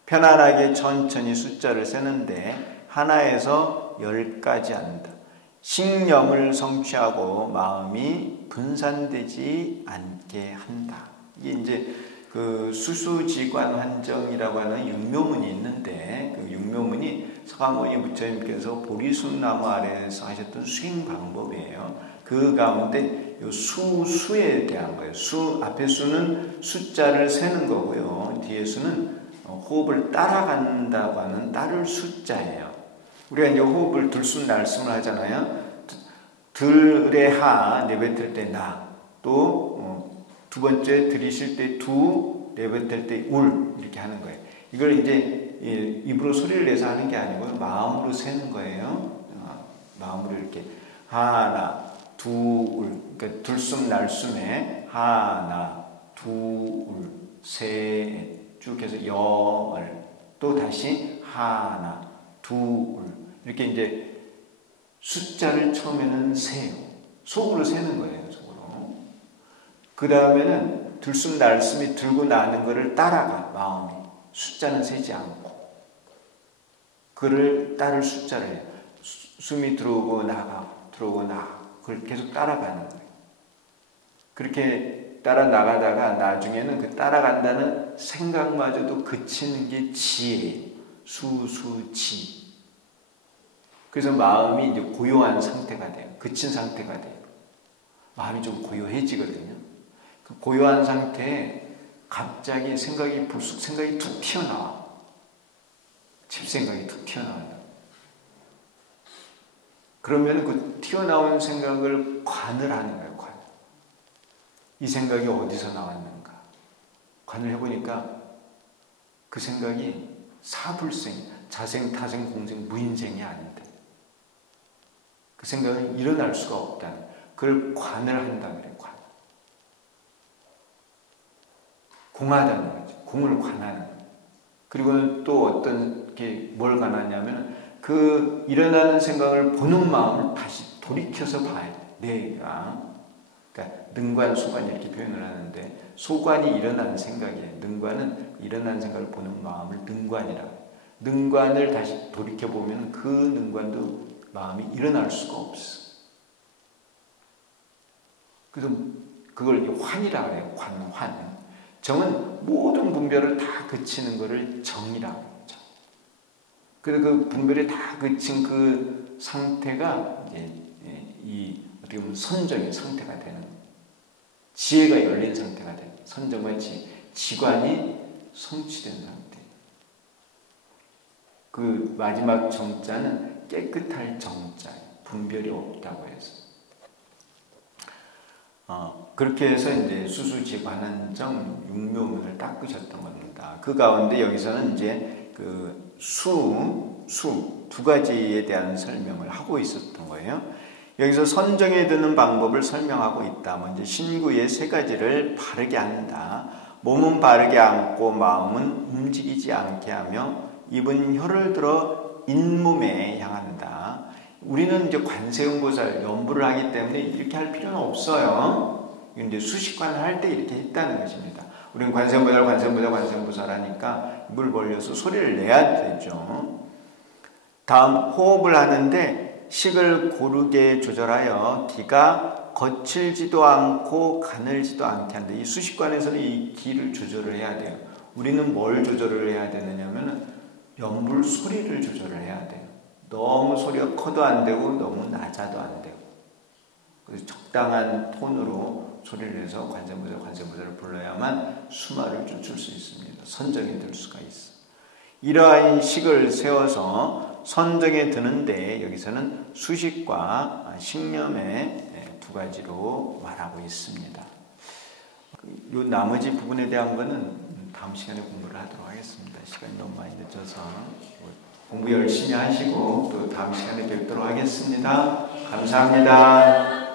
편안하게 천천히 숫자를 세는데 하나에서 10까지 한다. 신념을 성취하고 마음이 분산되지 않게 한다. 이게 이제 그 수수지관 환정이라고 하는 육묘문이 있는데 그 육묘문이 서가모니 부처님께서 보리순나무 아래에서 하셨던 수행 방법이에요. 그 가운데 요 수에 대한 거예요. 앞에 수는 숫자를 세는 거고요. 뒤에 수는 호흡을 따라간다고 하는 따를 숫자예요. 우리가 이제 호흡을 들숨 날숨을 하잖아요. 들의 하 내뱉을 때 나, 또 두 번째 들이쉴 때 두, 내뱉을 때 울 이렇게 하는 거예요. 이걸 이제 입으로 소리를 내서 하는 게 아니고 마음으로 세는 거예요. 마음으로 이렇게 하나, 두, 울. 그러니까 들숨 날숨에 하나, 두, 울, 셋 쭉 해서 열, 또 다시 하나, 둘 이렇게 이제 숫자를 처음에는 세요. 속으로 세는 거예요. 속으로. 그 다음에는 들숨 날숨이 들고 나는 것을 따라가 마음이. 숫자는 세지 않고 그를 따를 숫자를 해요. 숨이 들어오고 나가고 들어오고 나가고 그걸 계속 따라가는 거예요. 그렇게 따라 나가다가 나중에는 그 따라간다는 생각마저도 그치는 게 지혜예요. 수수지. 그래서 마음이 이제 고요한 상태가 돼요. 그친 상태가 돼요. 마음이 좀 고요해지거든요. 그 고요한 상태에 갑자기 생각이 툭 튀어나와. 집생각이 툭 튀어나와요. 그러면 그 튀어나온 생각을 관을 하는 거예요. 관. 이 생각이 어디서 나왔는가? 관을 해보니까 그 생각이 사불생, 자생, 타생, 공생, 무인생이 아닌데 그 생각은 일어날 수가 없다는 그걸 관을 한다 그래요. 관. 공하다는 거죠. 공을 관하는 거예요. 그리고는 또 어떤 게 뭘 관하냐면 그 일어나는 생각을 보는 마음을 다시 돌이켜서 봐야 돼. 내가 그러니까 능관, 소관 이렇게 표현을 하는데 소관이 일어나는 생각이에요. 능관은 일어나는 생각을 보는 마음을 능관이라고 해요. 능관을 다시 돌이켜보면 그 능관도 마음이 일어날 수가 없어. 그래서 그걸 환이라고 해요. 환. 정은 모든 분별을 다 그치는 것을 정이라고 해요. 그래서 그 분별이 다 그친 그 상태가 이제 이 어떻게 보면 선정의 상태가 되는 거예요. 지혜가 열린 상태가 돼요. 선정과 지관이 성취된 상태. 그 마지막 정자는 깨끗할 정자예요. 분별이 없다고 해서. 그렇게 해서 이제 수수지 관한정 육묘문을 닦으셨던 겁니다. 그 가운데 여기서는 이제 그 두 가지에 대한 설명을 하고 있었던 거예요. 여기서 선정에 드는 방법을 설명하고 있다. 먼저 신구의 세 가지를 바르게 한다. 몸은 바르게 앉고 마음은 움직이지 않게 하며 입은 혀를 들어 인몸에 향한다. 우리는 이제 관세음보살 연부를 하기 때문에 이렇게 할 필요는 없어요. 이제 수식관을 할 때 이렇게 했다는 것입니다. 우리는 관세음보살 하니까 입을 벌려서 소리를 내야 되죠. 다음 호흡을 하는데 식을 고르게 조절하여 기가 거칠지도 않고 가늘지도 않게 한다. 이 수식관에서는 이 기를 조절을 해야 돼요. 우리는 뭘 조절을 해야 되느냐면 연불 소리를 조절을 해야 돼요. 너무 소리가 커도 안 되고 너무 낮아도 안 되고, 그래서 적당한 톤으로 소리를 내서 관세음보살을 불러야만 수마를 쫓을 수 있습니다. 선정에 들 수가 있어. 이러한 식을 세워서 선정에 드는데 여기서는 수식과 식념의 두 가지로 말하고 있습니다. 이 나머지 부분에 대한 거는 다음 시간에 공부를 하도록 하겠습니다. 시간이 너무 많이 늦어서 공부 열심히 하시고 또 다음 시간에 뵙도록 하겠습니다. 감사합니다.